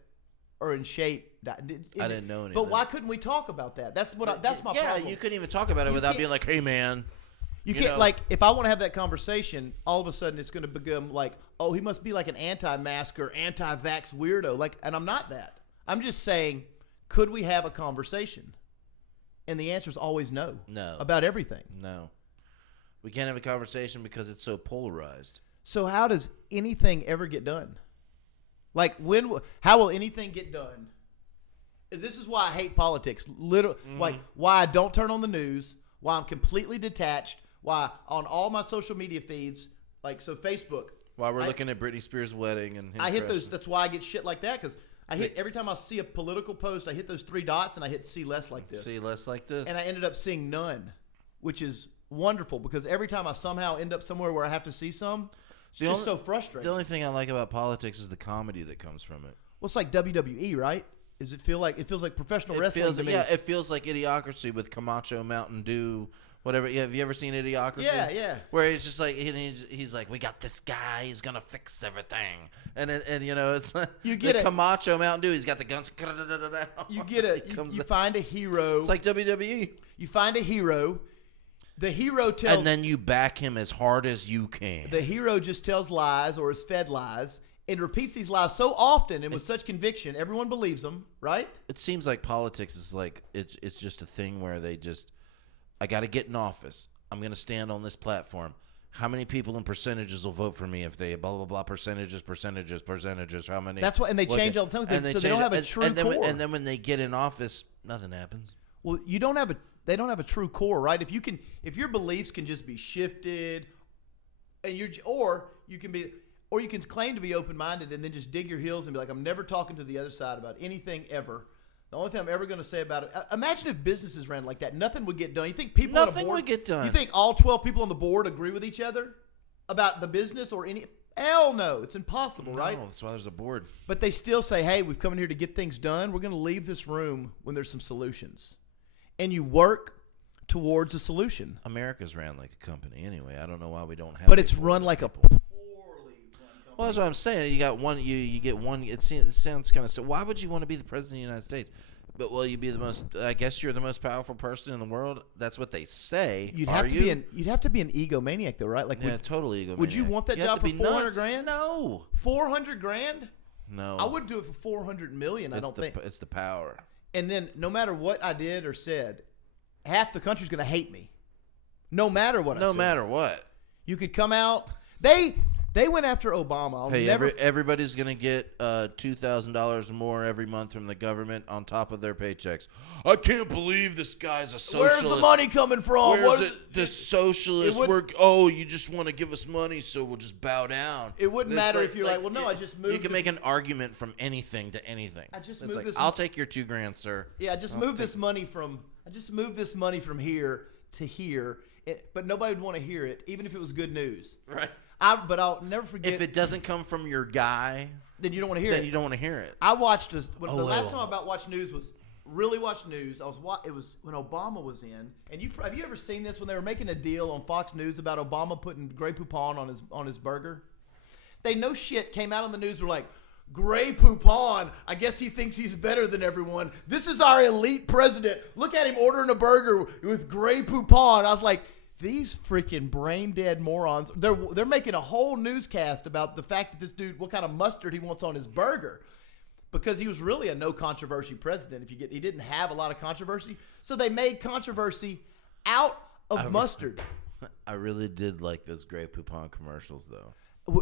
are in shape died? I didn't know any. But why couldn't we talk about that? That's my problem. Yeah, you couldn't even talk about it without being like, hey, man. You can't, if I want to have that conversation, all of a sudden it's going to become like, oh, he must be like an anti-mask or anti-vax weirdo. And I'm not that. I'm just saying, could we have a conversation? And the answer is always no. No. About everything. No. We can't have a conversation because it's so polarized. So how does anything ever get done? How will anything get done? This is why I hate politics. Why I don't turn on the news, why I'm completely detached, why on all my social media feeds, Facebook. While we're looking at Britney Spears' wedding and I hit those. That's why I get shit like that, because I hit every time I see a political post, I hit those three dots and I hit see less like this. See less like this. And I ended up seeing none, which is wonderful, because every time I somehow end up somewhere where I have to see some, it's just so frustrating. The only thing I like about politics is the comedy that comes from it. Well, it's like WWE, right? It feels like professional wrestling to me. Yeah, it feels like Idiocracy with Camacho, Mountain Dew, whatever. Yeah, have you ever seen Idiocracy? Yeah. Where he's just like he's like, we got this guy, he's gonna fix everything, and it's like you get the Camacho Mountain Dew. He's got the guns. You find a hero. It's like WWE. You find a hero. The hero tells, and then you back him as hard as you can. The hero just tells lies or is fed lies and repeats these lies so often and with such conviction, everyone believes them, right? It seems like politics is like it's just a thing where I got to get in office. I'm going to stand on this platform. How many people in percentages will vote for me if they blah blah blah percentages? How many? That's what, and they change all the time. So they don't have a true core. And then when they get in office, nothing happens. Well, they don't have a true core, right? If your beliefs can just be shifted, and you can claim to be open-minded and then just dig your heels and be like, I'm never talking to the other side about anything ever. The only thing I'm ever going to say about it, imagine if businesses ran like that. Nothing would get done. You think people on Nothing the board would get done. You think all 12 people on the board agree with each other about the business or any? Hell no. It's impossible, right? That's why there's a board. But they still say, hey, we've come in here to get things done. We're going to leave this room when there's some solutions. And you work towards a solution. America's ran like a company anyway. I don't know why we don't have. But it's run like a poorly run company. Well, that's what I'm saying. You got one. You get one. It sounds kind of. So why would you want to be the president of the United States? But will you be the most? I guess you're the most powerful person in the world. That's what they say. You'd have to be an egomaniac though, right? Like, yeah, totally egomaniac. Would you want that job for 400 grand? No. 400 grand? No. I wouldn't do it for 400 million. I don't think. It's the power. And then no matter what I did or said, half the country's going to hate me. No matter what I said. No matter what. You could come out. They went after Obama. Everybody's going to get $2,000 more every month from the government on top of their paychecks. I can't believe this guy's a socialist. Where's the money coming from? Where's it? The socialist work. Oh, you just want to give us money, so we'll just bow down. It wouldn't matter if you're like, well, no, I just moved. You can make an argument from anything to anything. I just moved this. I'll take your $2,000, sir. Yeah, I just moved this money from here to here. But nobody would want to hear it, even if it was good news. Right. But I'll never forget. If it doesn't come from your guy, then you don't want to hear it. Then you don't want to hear it. I watched the last time I watched news was really watched news. It was when Obama was in. And have you ever seen this when they were making a deal on Fox News about Obama putting Grey Poupon on his burger? They no shit came out on the news. Were like, Grey Poupon, I guess he thinks he's better than everyone. This is our elite president. Look at him ordering a burger with Grey Poupon. I was like, these freaking brain dead morons. They're making a whole newscast about the fact that this dude, what kind of mustard he wants on his burger, because he was really a no controversy president. He didn't have a lot of controversy, so they made controversy out of mustard. I really did like those Grey Poupon commercials, though.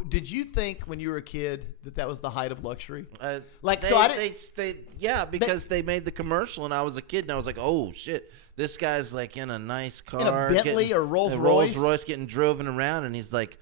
Did you think when you were a kid that was the height of luxury? Because they made the commercial and I was a kid and I was like, oh shit, this guy's like in a nice car, in a Bentley or Rolls Royce getting driven around, and he's like,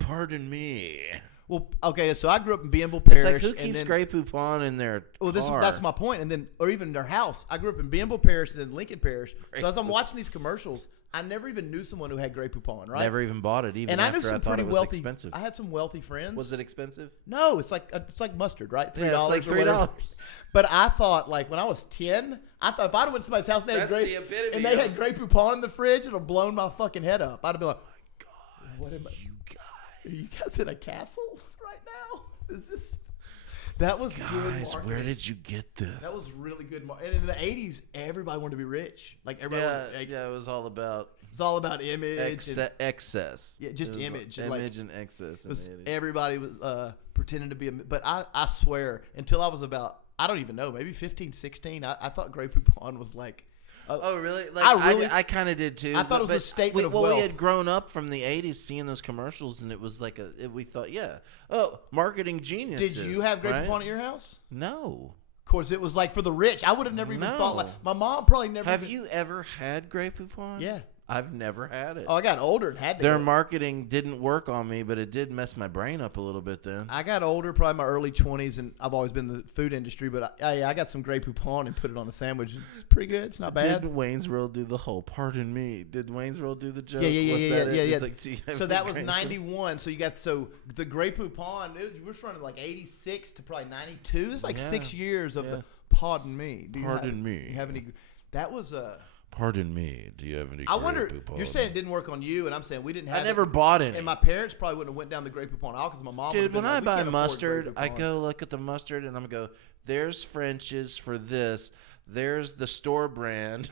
pardon me. Well, okay, so I grew up in Bienville Parish. It's like, who keeps Grey Poupon in their car? That's my point. And then, or even their house. I grew up in Bienville Parish and then Lincoln Parish. So as I'm watching these commercials, I never even knew someone who had Grey Poupon, right? Never even bought it, even and after I knew some I thought pretty it was wealthy, expensive. I had some wealthy friends. Was it expensive? No, it's like mustard, right? $3 it's like $3. But I thought, like, when I was 10, I thought if I'd have went to somebody's house and they had Grey Poupon in the fridge, it would have blown my fucking head up. I'd have been like, oh my God, what am I? Are you guys in a castle right now? Is this? That was good marketing. Where did you get this? That was really good marketing. And in the 80s, everybody wanted to be rich. Like everybody. It was all about. It's all about image, excess. Yeah, just image, image and excess. Everybody was pretending to be but I swear, until I was about, I don't even know, maybe 15, 16, I thought Grey Poupon was like. Oh really? Like, I kind of did too. I thought it was a statement of wealth. We had grown up from the 80s seeing those commercials, and it was like we thought, marketing geniuses. Did you have Grey Poupon at your house? No. Of course, it was like for the rich. I would have never even thought. My mom probably never. Have you ever had Grey Poupon? Yeah. I've never had it. Oh, I got older and had to. Their marketing didn't work on me, but it did mess my brain up a little bit then. I got older, probably my early 20s, and I've always been in the food industry, but I got some Grey Poupon and put it on a sandwich. It's pretty good. It's not bad. Did Wayne's World do the whole, pardon me, did Wayne's World do the joke? Yeah. Like, so that was 91. So the Grey Poupon, we're running like 86 to probably 92. It's like 6 years of the pardon me. Pardon me. Do you have any? That was Pardon me. Do you have any? I wonder. You're saying it didn't work on you, and I'm saying we didn't have. I never bought any. And my parents probably wouldn't have went down the Grey Poupon aisle because my mom. Dude, when I buy mustard, I go look at the mustard and I'm go, there's French's for this. There's the store brand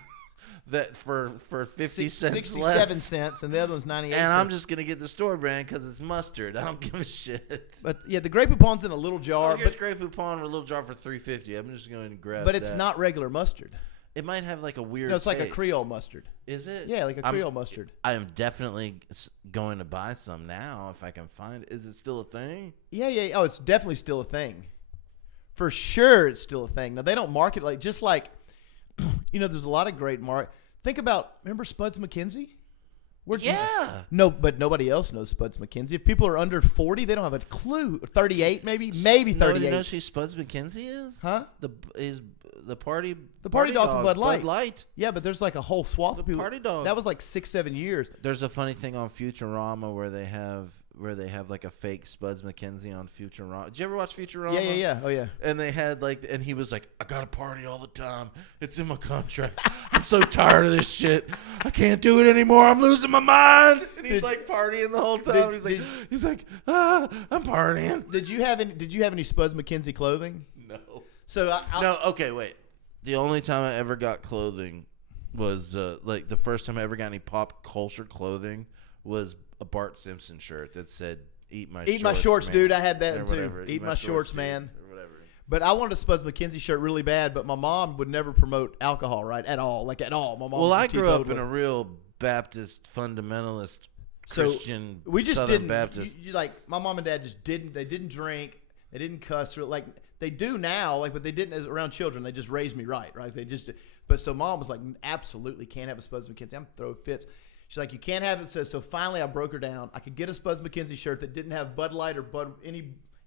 that for 50 cents 67 less. cents, and the other one's 98 and cents. I'm just gonna get the store brand because it's mustard. I don't give a shit. But yeah, the Grey Poupon's in a little jar. Here's Grey Poupon in a little jar for $3.50. I'm just going to grab. But it's not regular mustard. It might have like a weird. No, it's like taste. a Creole mustard. Is it? Yeah, like a Creole mustard. I am definitely going to buy some now if I can find it. Is it still a thing? Yeah. Oh, it's definitely still a thing. For sure, it's still a thing. Now they don't market there's a lot of great Think about, remember Spuds McKenzie? No, but nobody else knows Spuds McKenzie. If people are under 40, they don't have a clue. 38, maybe 38. You know who Spuds McKenzie is? Huh? party dog from Bud Light. Bud Light. Yeah, but there's like a whole swath of people. Party dog. That was like 6-7 years. There's a funny thing on Futurama where they have like a fake Spuds McKenzie on Futurama. Did you ever watch Futurama? Yeah. Oh yeah. And they had and he was like, I gotta party all the time. It's in my contract. I'm so tired of this shit. I can't do it anymore. I'm losing my mind. And he's like partying the whole time. He's like, I'm partying. Did you have any Spuds McKenzie clothing? No. So no. Okay, wait. The only time I ever got clothing was like the first time I ever got any pop culture clothing was a Bart Simpson shirt that said "Eat my shorts, man." Dude. I had that too. Whatever. Eat my shorts, man. Or whatever. But I wanted a Spuds McKenzie shirt really bad, but my mom would never promote alcohol, right? At all. Like at all. My mom. Well, was I grew up teetotaler. in a real Baptist fundamentalist So Christian. we just Southern didn't. Baptist. Like my mom and dad just didn't. They didn't drink. They didn't cuss. Like they do now. Like, but they didn't around children. They just raised me right. They just. But so mom was like, absolutely can't have a Spuds McKenzie. I'm throwing fits. She's like, you can't have it. So finally, I broke her down. I could get a Spuds McKenzie shirt that didn't have Bud Light or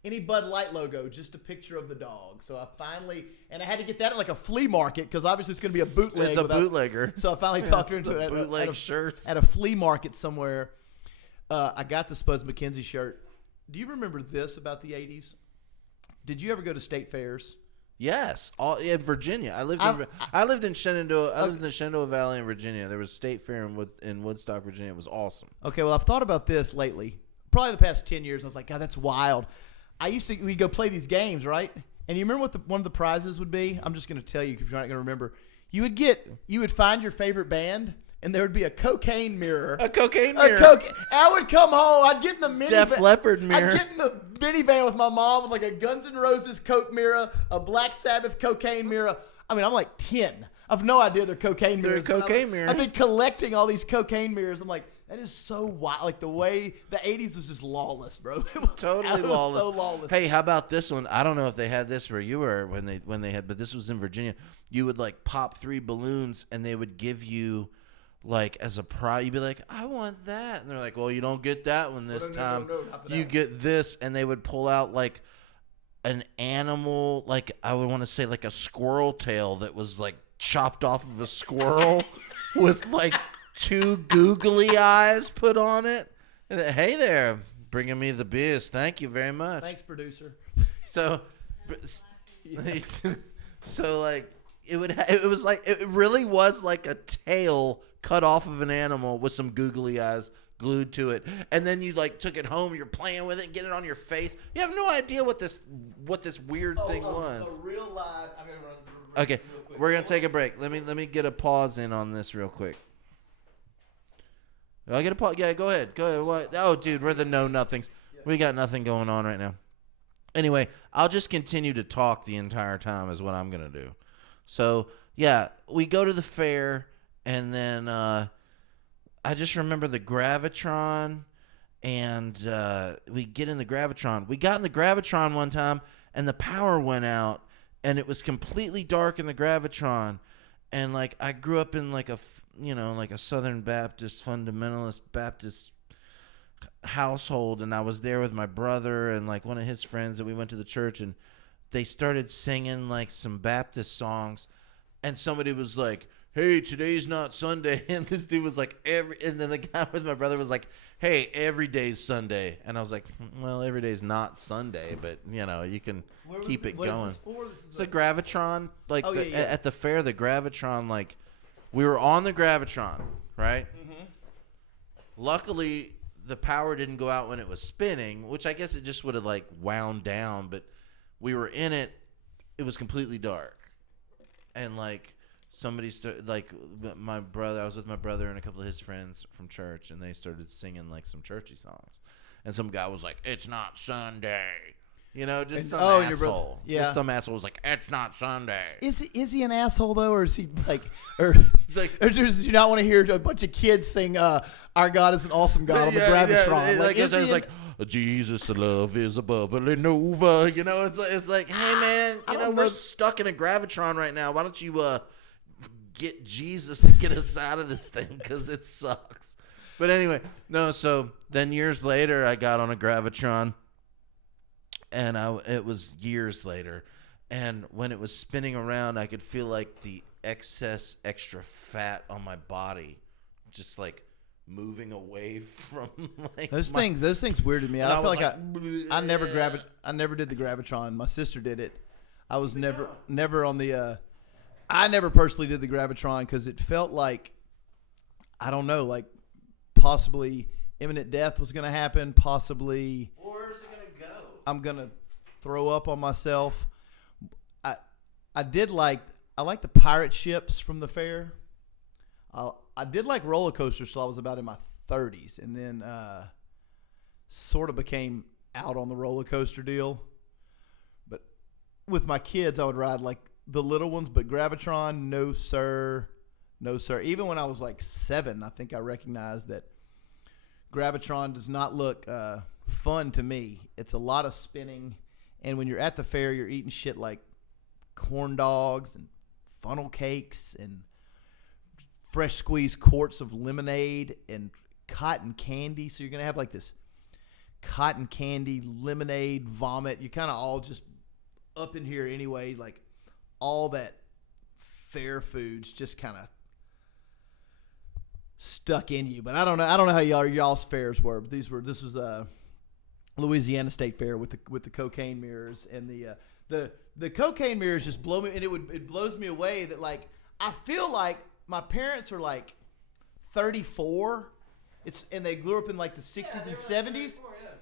any Bud Light logo, just a picture of the dog. So I finally, and I had to get that at like a flea market because obviously it's going to be a bootleg. It's a bootlegger. So I finally talked her into it bootleg shirts at a flea market somewhere. I got the Spuds McKenzie shirt. Do you remember this about the 80s? Did you ever go to state fairs? Yes, all in Virginia. I lived in Shenandoah. I lived in the Shenandoah Valley in Virginia. There was a state fair in Woodstock, Virginia. It was awesome. Okay, well, I've thought about this lately. Probably the past 10 years. I was like, God, that's wild. We'd go play these games, right? And you remember what one of the prizes would be? I'm just going to tell you because you're not going to remember. You would find your favorite band, and there would be a cocaine mirror. A cocaine mirror. I would come home. I'd get in the minivan. Def Leppard mirror. I'd get in the minivan with my mom with like a Guns N' Roses Coke mirror, a Black Sabbath cocaine mirror. I mean, I'm like 10. I have no idea they're cocaine mirrors. Mirrors. I've been collecting all these cocaine mirrors. I'm like, that is so wild. Like the way the 80s was just lawless, bro. It was Totally lawless. So lawless. Hey, how about this one? I don't know if they had this where you were when they had, but this was in Virginia. You would like pop 3 balloons, and they would give you like as a prize. You'd be like, I want that, and they're like, well, you don't get that one this time. No, not for you that. get this, and they would pull out like an animal, like I would want to say like a squirrel tail that was like chopped off of a squirrel with like 2 googly eyes put on it. And, hey there, bringing me the beers. Thank you very much. Thanks, producer. So like it really was like a tail cut off of an animal with some googly eyes glued to it, and then you like took it home. You're playing with it and get it on your face. You have no idea what this weird thing was. A real live. Okay, we're gonna take a break. Let me get a pause in on this real quick. I get a pause. Yeah, go ahead. What? Oh, dude, we're the know nothings. We got nothing going on right now. Anyway, I'll just continue to talk the entire time is what I'm gonna do. So yeah, we go to the fair, and then I just remember the Gravitron, and we get in the Gravitron. We got in the Gravitron one time, and the power went out, and it was completely dark in the Gravitron. And like I grew up in like a Southern Baptist fundamentalist Baptist household, and I was there with my brother and like one of his friends that we went to the church, and they started singing like some Baptist songs, and somebody was like, hey, today's not Sunday. And this dude was like, and then the guy with my brother was like, hey, every day's Sunday. And I was like, well, every day's not Sunday, but you can keep it going. Is this for? It's the Gravitron, like yeah. at the fair, the Gravitron, like we were on the Gravitron, right? Mm-hmm. Luckily, the power didn't go out when it was spinning, which I guess it just would have like wound down, but we were in it. It was completely dark. And like somebody started, like I was with my brother and a couple of his friends from church, and they started singing like some churchy songs. And some guy was like, it's not Sunday. Just some asshole. Yeah. Just some asshole was like, it's not Sunday. Is he an asshole though, or is he like, or do you not want to hear a bunch of kids sing "Our God is an awesome God" on the Gravitron? It's like Jesus' love is a bubbling over. It's like, hey man, we're stuck in a Gravitron right now. Why don't you get Jesus to get us out of this thing, because it sucks. But anyway, no. So then years later, I got on a Gravitron. And it was years later, And when it was spinning around, I could feel like the extra fat on my body just like moving away from like those things weirded me out. I feel like I never did the Gravitron. My sister did it. I was never on the I never personally did the Gravitron because it felt like, I don't know, like possibly imminent death was going to happen. Possibly, where's it going to go? I'm going to throw up on myself. I like the pirate ships from the fair. I did like roller coasters till I was about in my 30s, and then sort of became out on the roller coaster deal. But with my kids, I would ride like the little ones, but Gravitron, no sir. Even when I was like 7, I think I recognized that Gravitron does not look fun to me. It's a lot of spinning, and when you're at the fair, you're eating shit like corn dogs and funnel cakes and fresh squeezed quarts of lemonade and cotton candy. So you're going to have like this cotton candy lemonade vomit. You're kind of all just up in here anyway. Like all that fair foods just kind of stuck in you. But I don't know how y'all's fairs were. But this was Louisiana State Fair with the cocaine mirrors, and the cocaine mirrors just blow me, and it blows me away that like I feel like my parents are like 34. And they grew up in like the 60s and 70s.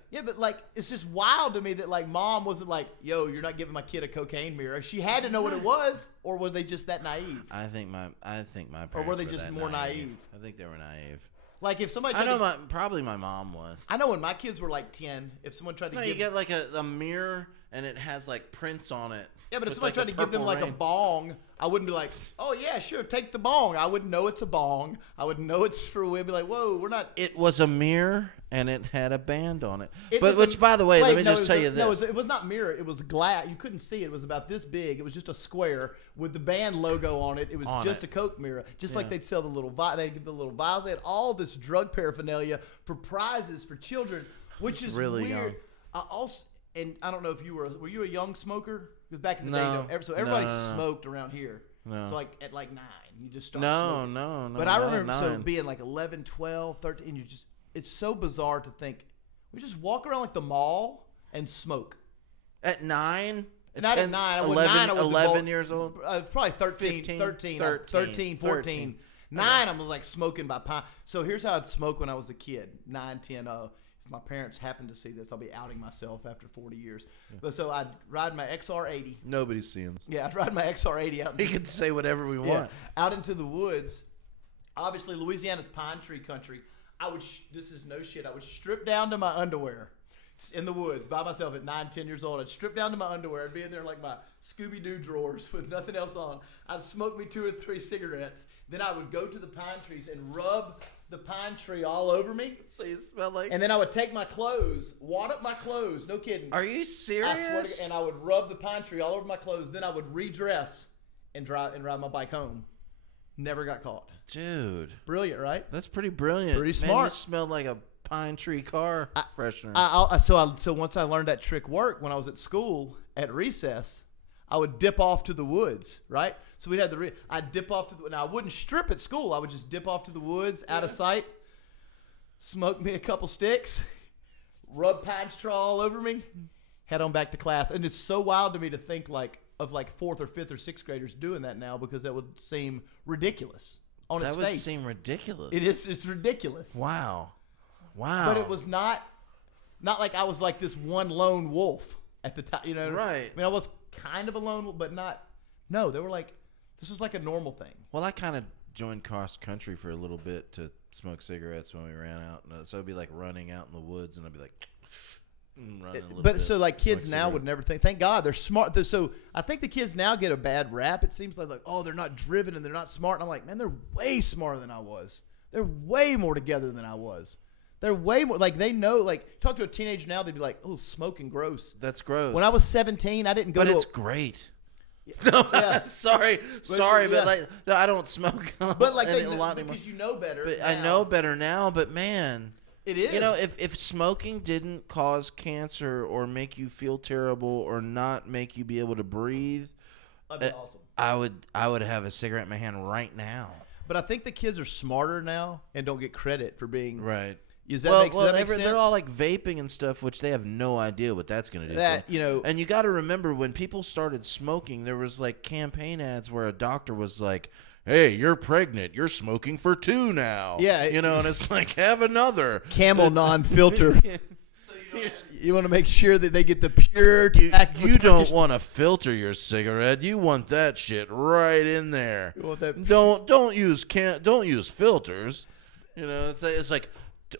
Yeah, but like it's just wild to me that like mom wasn't like, "Yo, you're not giving my kid a cocaine mirror." She had to know what it was, or were they just that naive? I think my parents or were they just more naive? I think they were naive. Like if somebody probably my mom was. I know when my kids were like 10, if someone tried to you get like a mirror and it has like prints on it. Yeah, but if somebody tried to give them like a bong, I wouldn't be like, "Oh yeah, sure, take the bong." I wouldn't know it's a bong. I wouldn't know it's for women. Be like, "Whoa, we're not." It was a mirror and it had a band on it. By the way, let me just tell you this. No, it was not mirror. It was glass. You couldn't see it. It was about this big. It was just a square with the band logo on it. It was just a Coke mirror, just like they'd sell the little they give the little vials. They had all this drug paraphernalia for prizes for children, which is really weird. Young. And I don't know if were you a young smoker? Because back in the day, so everybody smoked around here. No. So like at like 9, you just start smoking. No. But I remember being like 11, 12, 13, and it's so bizarre to think we just walk around like the mall and smoke. At 9? Not at 9. 11 years old? Probably 13, 14. 9, I was like smoking by pine. So here's how I'd smoke when I was a kid, 9, 10, if my parents happen to see this, I'll be outing myself after 40 years. Yeah. But so I'd ride my XR80. Nobody's seeing this. Yeah, I'd ride my XR80 out. We can say whatever we want. Out into the woods. Obviously, Louisiana's pine tree country. This is no shit. I would strip down to my underwear in the woods by myself at 9, 10 years old. I'd strip down to my underwear. I'd be in there like my Scooby-Doo drawers with nothing else on. I'd smoke me 2 or 3 cigarettes. Then I would go to the pine trees and rub the pine tree all over me. So you smell like... And then I would take my clothes, wad up my clothes. No kidding. Are you serious? I swear to God, and I would rub the pine tree all over my clothes. Then I would redress and ride my bike home. Never got caught. Dude. Brilliant, right? That's pretty brilliant. Pretty smart. Man, you smelled like a pine tree car freshener. So once I learned that trick worked when I was at school at recess, I would dip off to the woods, right? So we'd have I'd dip off to the, now I wouldn't strip at school. I would just dip off to the woods, out of sight, smoke me a couple sticks, rub pine straw all over me, head on back to class. And it's so wild to me to think of 4th or 5th or 6th graders doing that now, because that would seem ridiculous on its face. That would seem ridiculous. It is. It's ridiculous. Wow. But it was not like I was like this one lone wolf at the time, you know? Right. I mean, I was kind of a lone wolf, but not. No, they were like, this was like a normal thing. Well, I kind of joined cross country for a little bit to smoke cigarettes when we ran out. So it'd be like running out in the woods, and I'd be like running a little bit. So like kids now would never think. Thank God they're smart. So I think the kids now get a bad rap. It seems like oh, they're not driven and they're not smart. And I'm like, man, they're way smarter than I was. They're way more together than I was. They're way more like they know. Like talk to a teenager now, they'd be like, "Oh, smoking gross." That's gross. When I was 17, I didn't go. But it's great. No, sorry, but like no, I don't smoke. But like a lot because you know better. But now. I know better now. But man, It is. You know, if smoking didn't cause cancer or make you feel terrible or not make you be able to breathe, That'd be awesome. I would have a cigarette in my hand right now. But I think the kids are smarter now and don't get credit for being right. Does that make sense? They're all like vaping and stuff, which they have no idea what that's going to do. That, you know, and you got to remember when people started smoking, there was like campaign ads where a doctor was like, "Hey, you're pregnant. You're smoking for 2 now." Yeah, you know, and it's like, have another Camel non-filter. You want to make sure that they get the pure. You don't want to filter your cigarette. You want that shit right in there. You want that don't use filters. You know, it's like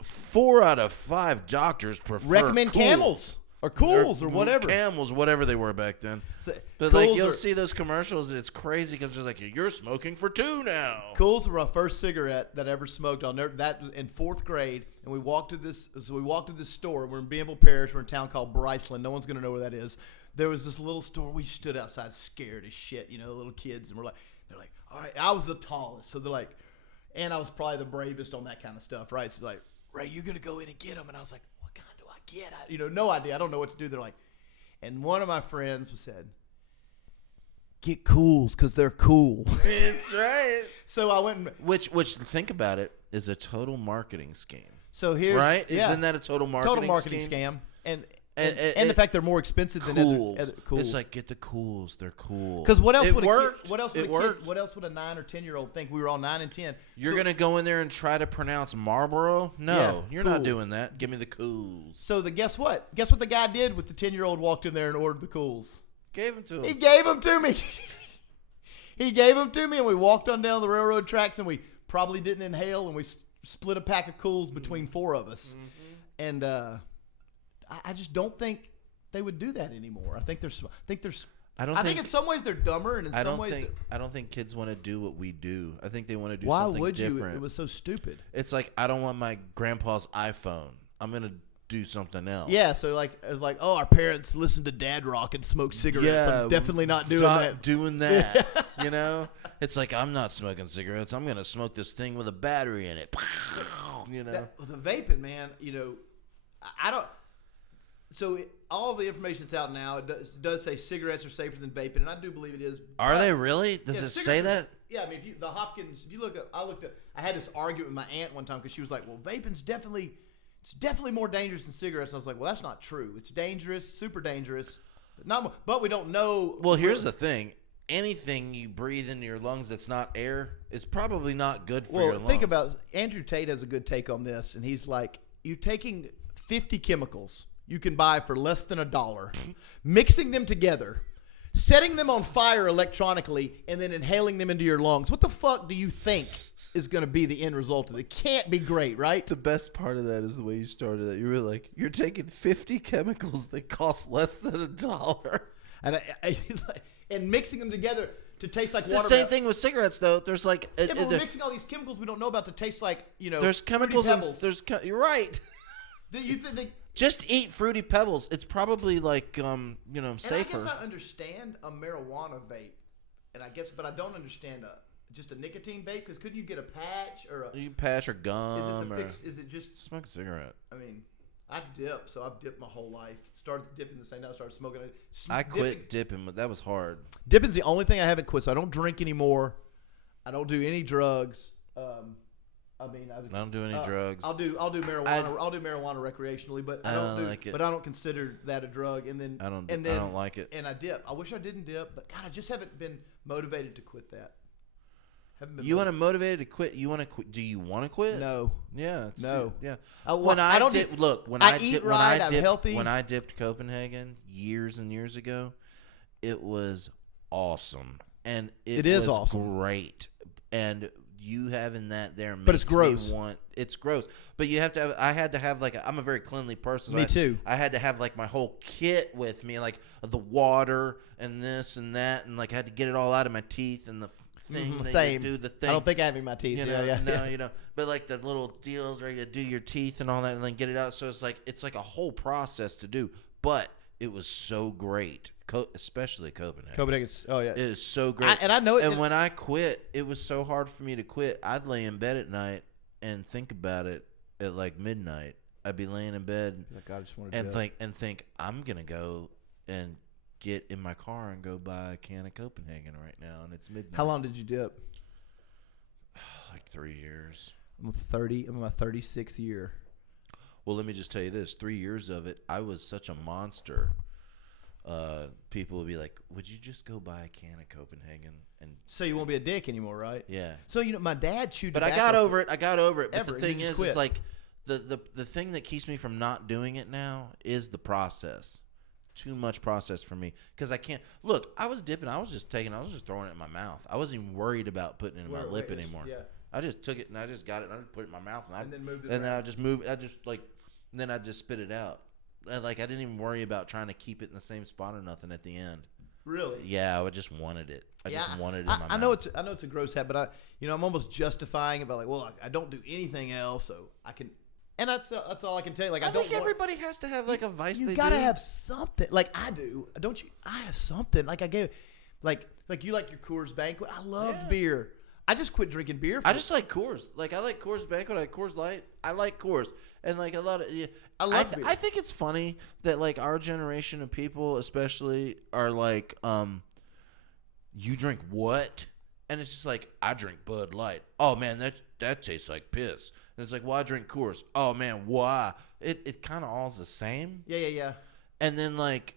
4 out of 5 doctors prefer recommend Cools. Camels or Cools or whatever. Camels, whatever they were back then. So, but like you'll see those commercials. It's crazy because they're like, "You're smoking for 2 now." Cools were my first cigarette that I ever smoked. That was in 4th grade, and we walked to this. So we walked to this store. We're in Bienville Parish. We're in a town called Bryceland. No one's gonna know where that is. There was this little store. We stood outside, scared as shit. You know, the little kids, and they're like, "All right." I was the tallest, so they're like, and I was probably the bravest on that kind of stuff, right? So like, "Ray, you're gonna go in and get them," and I was like, "What kind do I get?" No idea. I don't know what to do. They're like, and one of my friends said, "Get Cools because they're cool." That's right. So I went and which think about it is a total marketing scheme. So here's right. Yeah. Isn't that a total marketing scam? And the fact they're more expensive than other Cools. It's like get the Cools. They're cool. Because what else it would worked. What else would it worked. What else would a 9 or 10-year-old think? We were all 9 and 10. You're gonna go in there and try to pronounce Marlboro? No, Yeah, you're cool. not doing that. Give me the Cools. So guess what? Guess what the guy did with the 10-year-old walked in there and ordered the Cools. Gave them to him. He gave them to me. He gave them to me, and we walked on down the railroad tracks, and we probably didn't inhale, and we split a pack of Cools between 4 of us. Mm-hmm. And I just don't think they would do that anymore. I think in some ways they're dumber, and in some ways I don't think kids want to do what we do. I think they want to do why something would different. you? It was so stupid. It's like I don't want my grandpa's iPhone. I'm gonna do something else. Yeah, so it's like, oh, our parents listened to dad rock and smoked cigarettes. Yeah, I'm definitely not doing not that. Doing that. You know, it's like I'm not smoking cigarettes. I'm gonna smoke this thing with a battery in it. You know, the vaping, man. You know, I don't. So all the information that's out now, it does say cigarettes are safer than vaping, and I do believe it is. Are they really? Does it say that? Yeah, I mean, if you look up, I had this argument with my aunt one time because she was like, "Well, vaping's definitely more dangerous than cigarettes." And I was like, "Well, that's not true. It's dangerous, super dangerous, but we don't know." Well, here's the thing: anything you breathe into your lungs that's not air is probably not good for your lungs. Think about Andrew Tate has a good take on this, and he's like, "You're taking 50 chemicals you can buy for less than $1, mixing them together, setting them on fire electronically, and then inhaling them into your lungs. What the fuck do you think is going to be the end result of it? It can't be great, right?" The best part of that is the way you started it. You were like, you're taking 50 chemicals that cost less than $1. And mixing them together to taste like it's water. The same thing with cigarettes, though. There's like... Yeah, but we're mixing all these chemicals we don't know about to taste like, There's chemicals and... You're right. Just eat Fruity Pebbles. It's probably like, safer. And I guess I understand a marijuana vape, but I don't understand just a nicotine vape, because couldn't you get a patch or a... patch or gum is it just... Smoke a cigarette. I mean, I dip, so I've dipped my whole life. Started dipping the same day I started smoking. I quit dipping, but that was hard. Dipping's the only thing I haven't quit, so I don't drink anymore. I don't do any drugs. I don't do any drugs. I'll do marijuana. I'll do marijuana recreationally, but I don't like it. But I don't consider that a drug. And then I don't like it. And I dip. I wish I didn't dip, but God, I just haven't been motivated to quit that. You want to motivate to quit? You want to quit? Do you want to quit? No. Yeah. No. Yeah. When I dipped Copenhagen years and years ago, it was awesome, and it was awesome. Great, and you having that there makes but it's gross. It's gross. But you have to have. I had to have I'm a very cleanly person. So me too. I had to have my whole kit with me, the water and this and that, and I had to get it all out of my teeth and the thing. Same. Do the thing. I don't think I have it in my teeth. But the little deals where you do your teeth and all that, and then get it out. So it's like a whole process to do. But it was so great, especially Copenhagen. Oh yeah, it is so great. I know it. And when I quit, it was so hard for me to quit. I'd lay in bed at night and think about it at like midnight. I'd be laying in bed Like, I just want and think I'm gonna go and get in my car and go buy a can of Copenhagen right now, and it's midnight. How long did you dip? Like 3 years. I'm 30. I'm in my 36th year. Well, let me just tell you this: 3 years of it, I was such a monster. People would be like, "Would you just go buy a can of Copenhagen?" And So you won't be a dick anymore, right? yeah. So my dad chewed. But I got over it. But the thing is quit. like the thing that keeps me from not doing it now is the process. Too much process for me because I can't look. I was dipping. I was just throwing it in my mouth. I wasn't even worried about putting it in my lip anymore. Yeah. I just took it and I just got it and I just put it in my mouth And then moved it and then around. I just moved. Then I just spit it out. I didn't even worry about trying to keep it in the same spot or nothing at the end. Really? Yeah, I just wanted it. I just wanted it in my mouth. I know it's a gross habit, but I'm almost justifying about like, well, I don't do anything else, so I can. And that's all I can tell you. Like, I think everybody has to have like a vice. You they gotta do. have something. Like I do, don't you? I have something. Like I gave, like you like your Coors Banquet. I love beer. I just quit drinking beer. I just like Coors. Like I like Coors Banquet. I like Coors Light. I like Coors, and like a lot of. Yeah, I love beer. I think it's funny that like our generation of people, especially, are like, you drink what? And it's just like I drink Bud Light. Oh man, that tastes like piss. And it's like, well, I drink Coors. Oh man, why? It kind of all's the same. Yeah. And then like.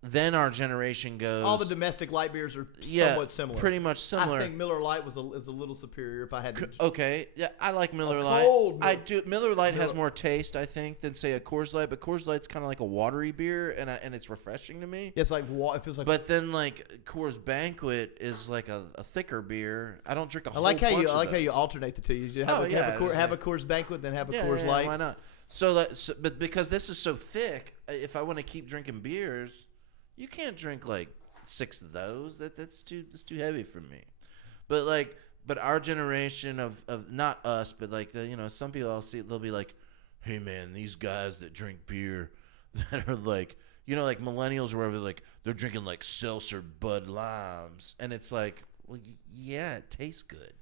Then our generation goes. All the domestic light beers are somewhat similar. Pretty much similar. I think Miller Lite is a little superior. If I had to. Okay, yeah, I like Miller Lite. I do. Miller Lite has more taste, I think, than say a Coors Light. But Coors Light's kind of like a watery beer, and it's refreshing to me. It's like it feels like. But then like Coors Banquet is like a thicker beer. I don't drink a whole I like how bunch you alternate the two. You have a Coors Banquet, then have a Coors Light. Why not? But because this is so thick, if I want to keep drinking beers. You can't drink like 6 of those. That's too heavy for me. But our generation of not us, but like some people I'll see, they'll be like, hey man, these guys that drink beer that are like like millennials or whatever, like they're drinking like seltzer Bud Limes, and it's like, well, yeah, it tastes good.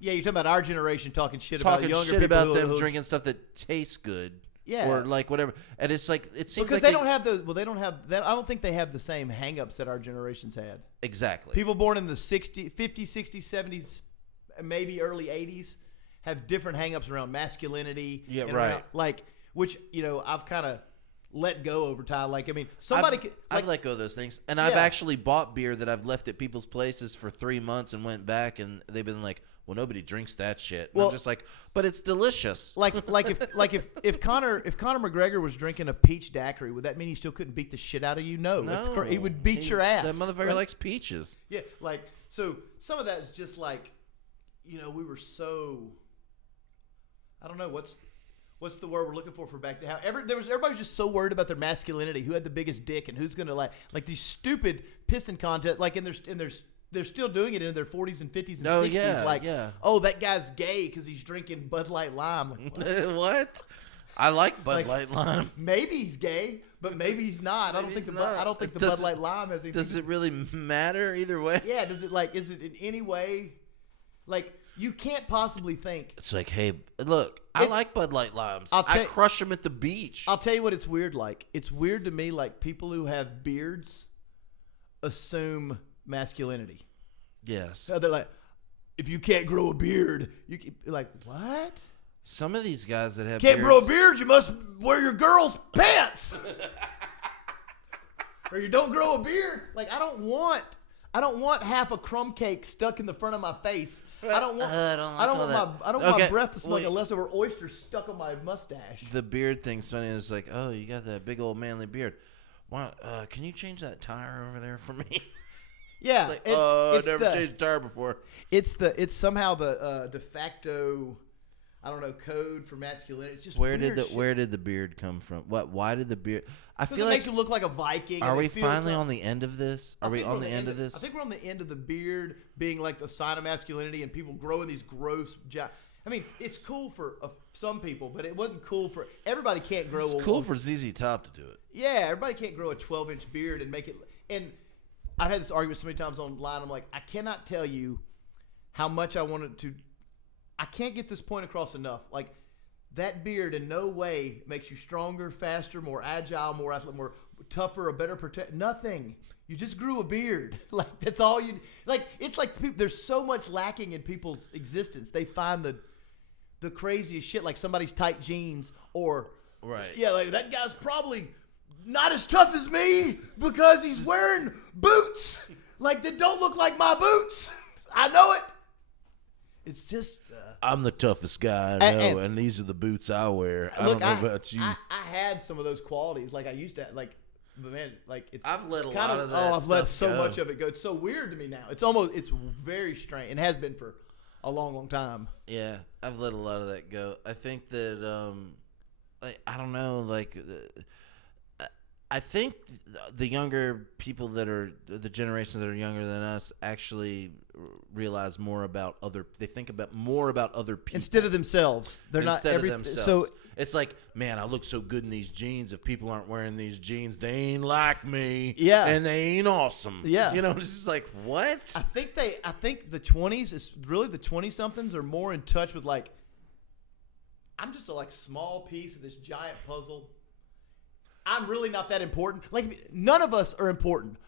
Yeah, you're talking about our generation talking shit about younger shit people about them who drinking stuff that tastes good. Yeah. Or like whatever. And it's like it seems because like they don't have they don't have that. I don't think they have the same hangups that our generations had. Exactly. People born in the 50s, 60s, 70s, maybe early 80s have different hangups around masculinity. Yeah, and right. around, like which I've kind of let go over time. Like I mean, I've let go of those things, and I've actually bought beer that I've left at people's places for 3 months and went back, and they've been like, well, nobody drinks that shit. And I'm just like, but it's delicious. If Conor McGregor was drinking a peach daiquiri, would that mean he still couldn't beat the shit out of you? No, No, he would beat your ass. That motherfucker likes peaches. Yeah, so some of that is just like, we were so. I don't know what's the word we're looking for back then. Everybody's just so worried about their masculinity, who had the biggest dick, and who's gonna like these stupid pissing contests. Like they're still doing it in their 40s and 50s and 60s. Yeah. Oh, that guy's gay because he's drinking Bud Light Lime. Like, what? What? I like Bud Light Lime. Maybe he's gay, but maybe he's not. I don't think the Bud Light Lime has anything. Does it really matter either way? Yeah. Is it in any way? Like you can't possibly think. It's like, hey, look, I like Bud Light Limes. I crush them at the beach. I'll tell you what it's weird like. It's weird to me like people who have beards assume masculinity. Yes. So they're like, if you can't grow a beard, you can, like what? Some of these guys that have can't beards, grow a beard, you must wear your girl's pants, or you don't grow a beard. Like I don't want half a crumb cake stuck in the front of my face. I don't want my breath to smell like a leftover oyster stuck on my mustache. The beard thing's funny. It's like, oh, you got that big old manly beard. Why? Can you change that tire over there for me? Yeah, it's like, I've never changed a tire before. It's somehow the de facto, I don't know, code for masculinity. It's just where did the beard come from? Why did the beard? I feel it like makes you look like a Viking. Are we finally on the end of this? Are we on the end of this? I think we're on the end of the beard being like the sign of masculinity, and people growing these gross. I mean, it's cool for some people, but it wasn't cool for everybody. Can't grow. It's cool for ZZ Top to do it. Yeah, everybody can't grow a 12-inch beard and make it. And I've had this argument so many times online. I'm like, I cannot tell you how much I wanted to. I can't get this point across enough. Like, that beard in no way makes you stronger, faster, more agile, more athletic, more tougher, a better protect. Nothing. You just grew a beard. Like that's all you. Like it's like there's so much lacking in people's existence. They find the craziest shit, like somebody's tight jeans or yeah, like that guy's probably not as tough as me because he's wearing boots like that don't look like my boots. I know it. It's just I'm the toughest guy I know, and these are the boots I wear. I don't know about you. I had some of those qualities. Like I used to like, but man, like it's. I've let a kind lot of that. I've let so go. much of it go. It's so weird to me now. It's very strange. It has been for a long, long time. Yeah, I've let a lot of that go. I think that, like I don't know, like. I think the younger people that are the generations that are younger than us actually realize more about they think about more about other people instead of themselves. They're instead not of themselves. So it's like, man, I look so good in these jeans. If people aren't wearing these jeans, they ain't like me. Yeah, and they ain't awesome. Yeah, you know, it's just like what? I think the 20s is really the 20-somethings are more in touch with like, I'm just a like small piece of this giant puzzle. I'm really not that important. Like, none of us are important.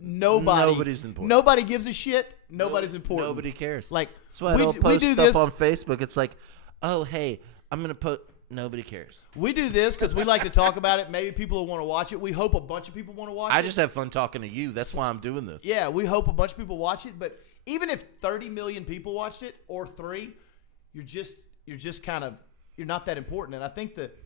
Nobody's important. Nobody gives a shit. Nobody's important. Nobody cares. Like, that's why I don't post do stuff this on Facebook. It's like, oh, hey, I'm going to put. Nobody cares. We do this because we like to talk about it. Maybe people will want to watch it. We hope a bunch of people want to watch it. I just have fun talking to you. That's why I'm doing this. Yeah, we hope a bunch of people watch it. But even if 30 million people watched it or 3, you're just kind of, you're not that important. And I think that.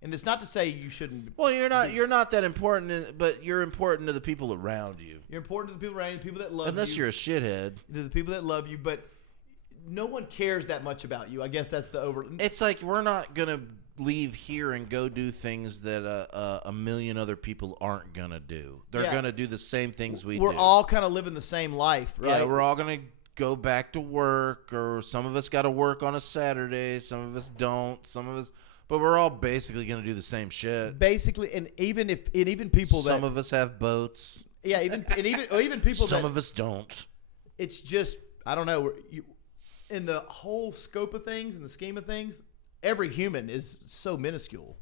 And it's not to say you shouldn't. Well, you're not that important, but you're important to the people around you. You're important to the people around you, the people that love you. Unless you're a shithead. To the people that love you, but no one cares that much about you. I guess that's the over. It's like we're not going to leave here and go do things that a million other people aren't going to do. They're going to do the same things we do. We're all kind of living the same life, right? Yeah, we're all going to go back to work, or some of us got to work on a Saturday. Some of us don't. Some of us... But we're all basically going to do the same shit. Basically, and even people some of us have boats. Yeah, even people some of us don't. It's just, I don't know, in the whole scope of things, in the scheme of things, every human is so minuscule.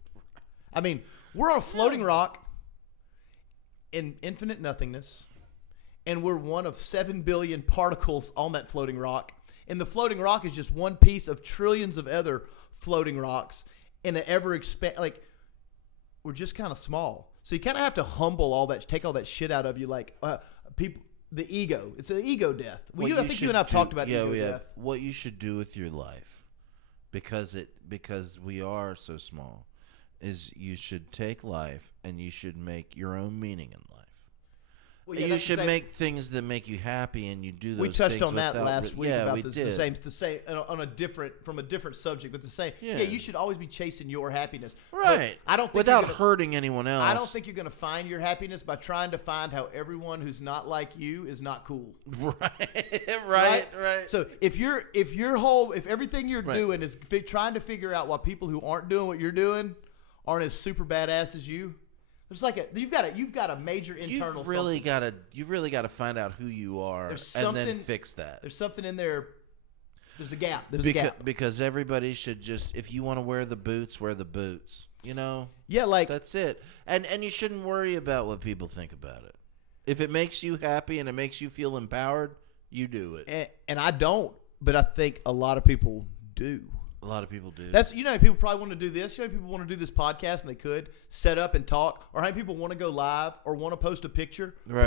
I mean, we're on a floating rock in infinite nothingness, and we're one of 7 billion particles on that floating rock. And the floating rock is just one piece of trillions of other floating rocks. In an like, we're just kind of small. So you kind of have to humble all that, take all that shit out of you. Like, people, the ego. It's an ego death. I think you and I have talked about ego death. What you should do with your life, because we are so small, is you should take life and you should make your own meaning in life. Well, yeah, you should make things that make you happy, and you do those things. We touched on that last week about we the did. The same on a different subject, but the same. Yeah, you should always be chasing your happiness, right? But I don't think without hurting anyone else. I don't think you're going to find your happiness by trying to find how everyone who's not like you is not cool. Right. So if everything you're doing is trying to figure out why people who aren't doing what you're doing aren't as super badass as you. There's like you've got a major internal. You've really got to find out who you are and then fix that. There's something in there. There's a gap. Because everybody should just, if you want to wear the boots, wear the boots. You know. Yeah, like that's it. And you shouldn't worry about what people think about it. If it makes you happy and it makes you feel empowered, you do it. And I don't, but I think a lot of people do. A lot of people do. That's people probably want to do this. People want to do this podcast, and they could set up and talk. Or how many people want to go live or want to post a picture, right?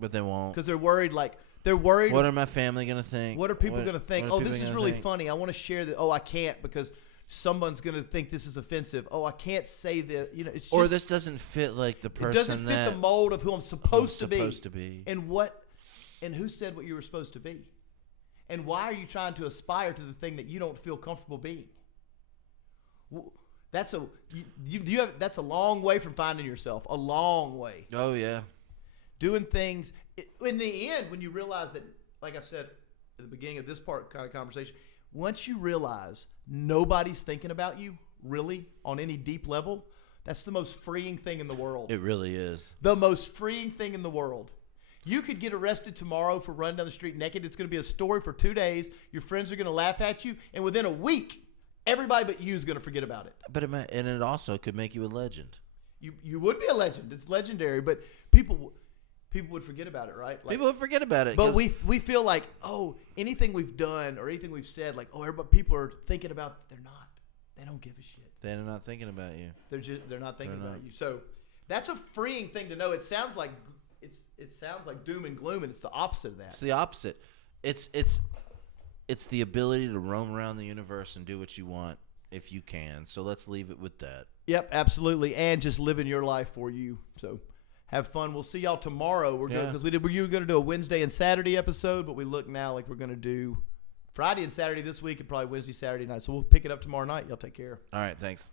But they won't because they're worried. What are my family gonna think? What are people gonna think? Oh, this is really funny. I want to share that. Oh, I can't because someone's gonna think this is offensive. Oh, I can't say that. You know, it's just, or this doesn't fit like the person. It doesn't fit the mold of who I'm supposed to be. And who said what you were supposed to be? And why are you trying to aspire to the thing that you don't feel comfortable being? That's a long way from finding yourself. A long way. Oh yeah. Doing things in the end when you realize that, like I said at the beginning of this part kind of conversation, once you realize nobody's thinking about you really on any deep level, that's the most freeing thing in the world. It really is. The most freeing thing in the world. You could get arrested tomorrow for running down the street naked. It's going to be a story for 2 days. Your friends are going to laugh at you. And within a week, Everybody but you is going to forget about it. But it also could make you a legend. You would be a legend. It's legendary, but people would forget about it, right? Like, People would forget about it. but we feel like, oh, anything we've done or anything we've said, like, oh, people are thinking about. They're not. They don't give a shit. They're not thinking about you. They're not thinking about you. So that's a freeing thing to know. It sounds like doom and gloom, and it's the opposite of that. It's the opposite. It's the ability to roam around the universe and do what you want if you can. So let's leave it with that. Yep, absolutely, and just living your life for you. So have fun. We'll see y'all tomorrow. We're good because you were going to do a Wednesday and Saturday episode, but we look now like we're going to do Friday and Saturday this week and probably Wednesday, Saturday night. So we'll pick it up tomorrow night. Y'all take care. All right, thanks.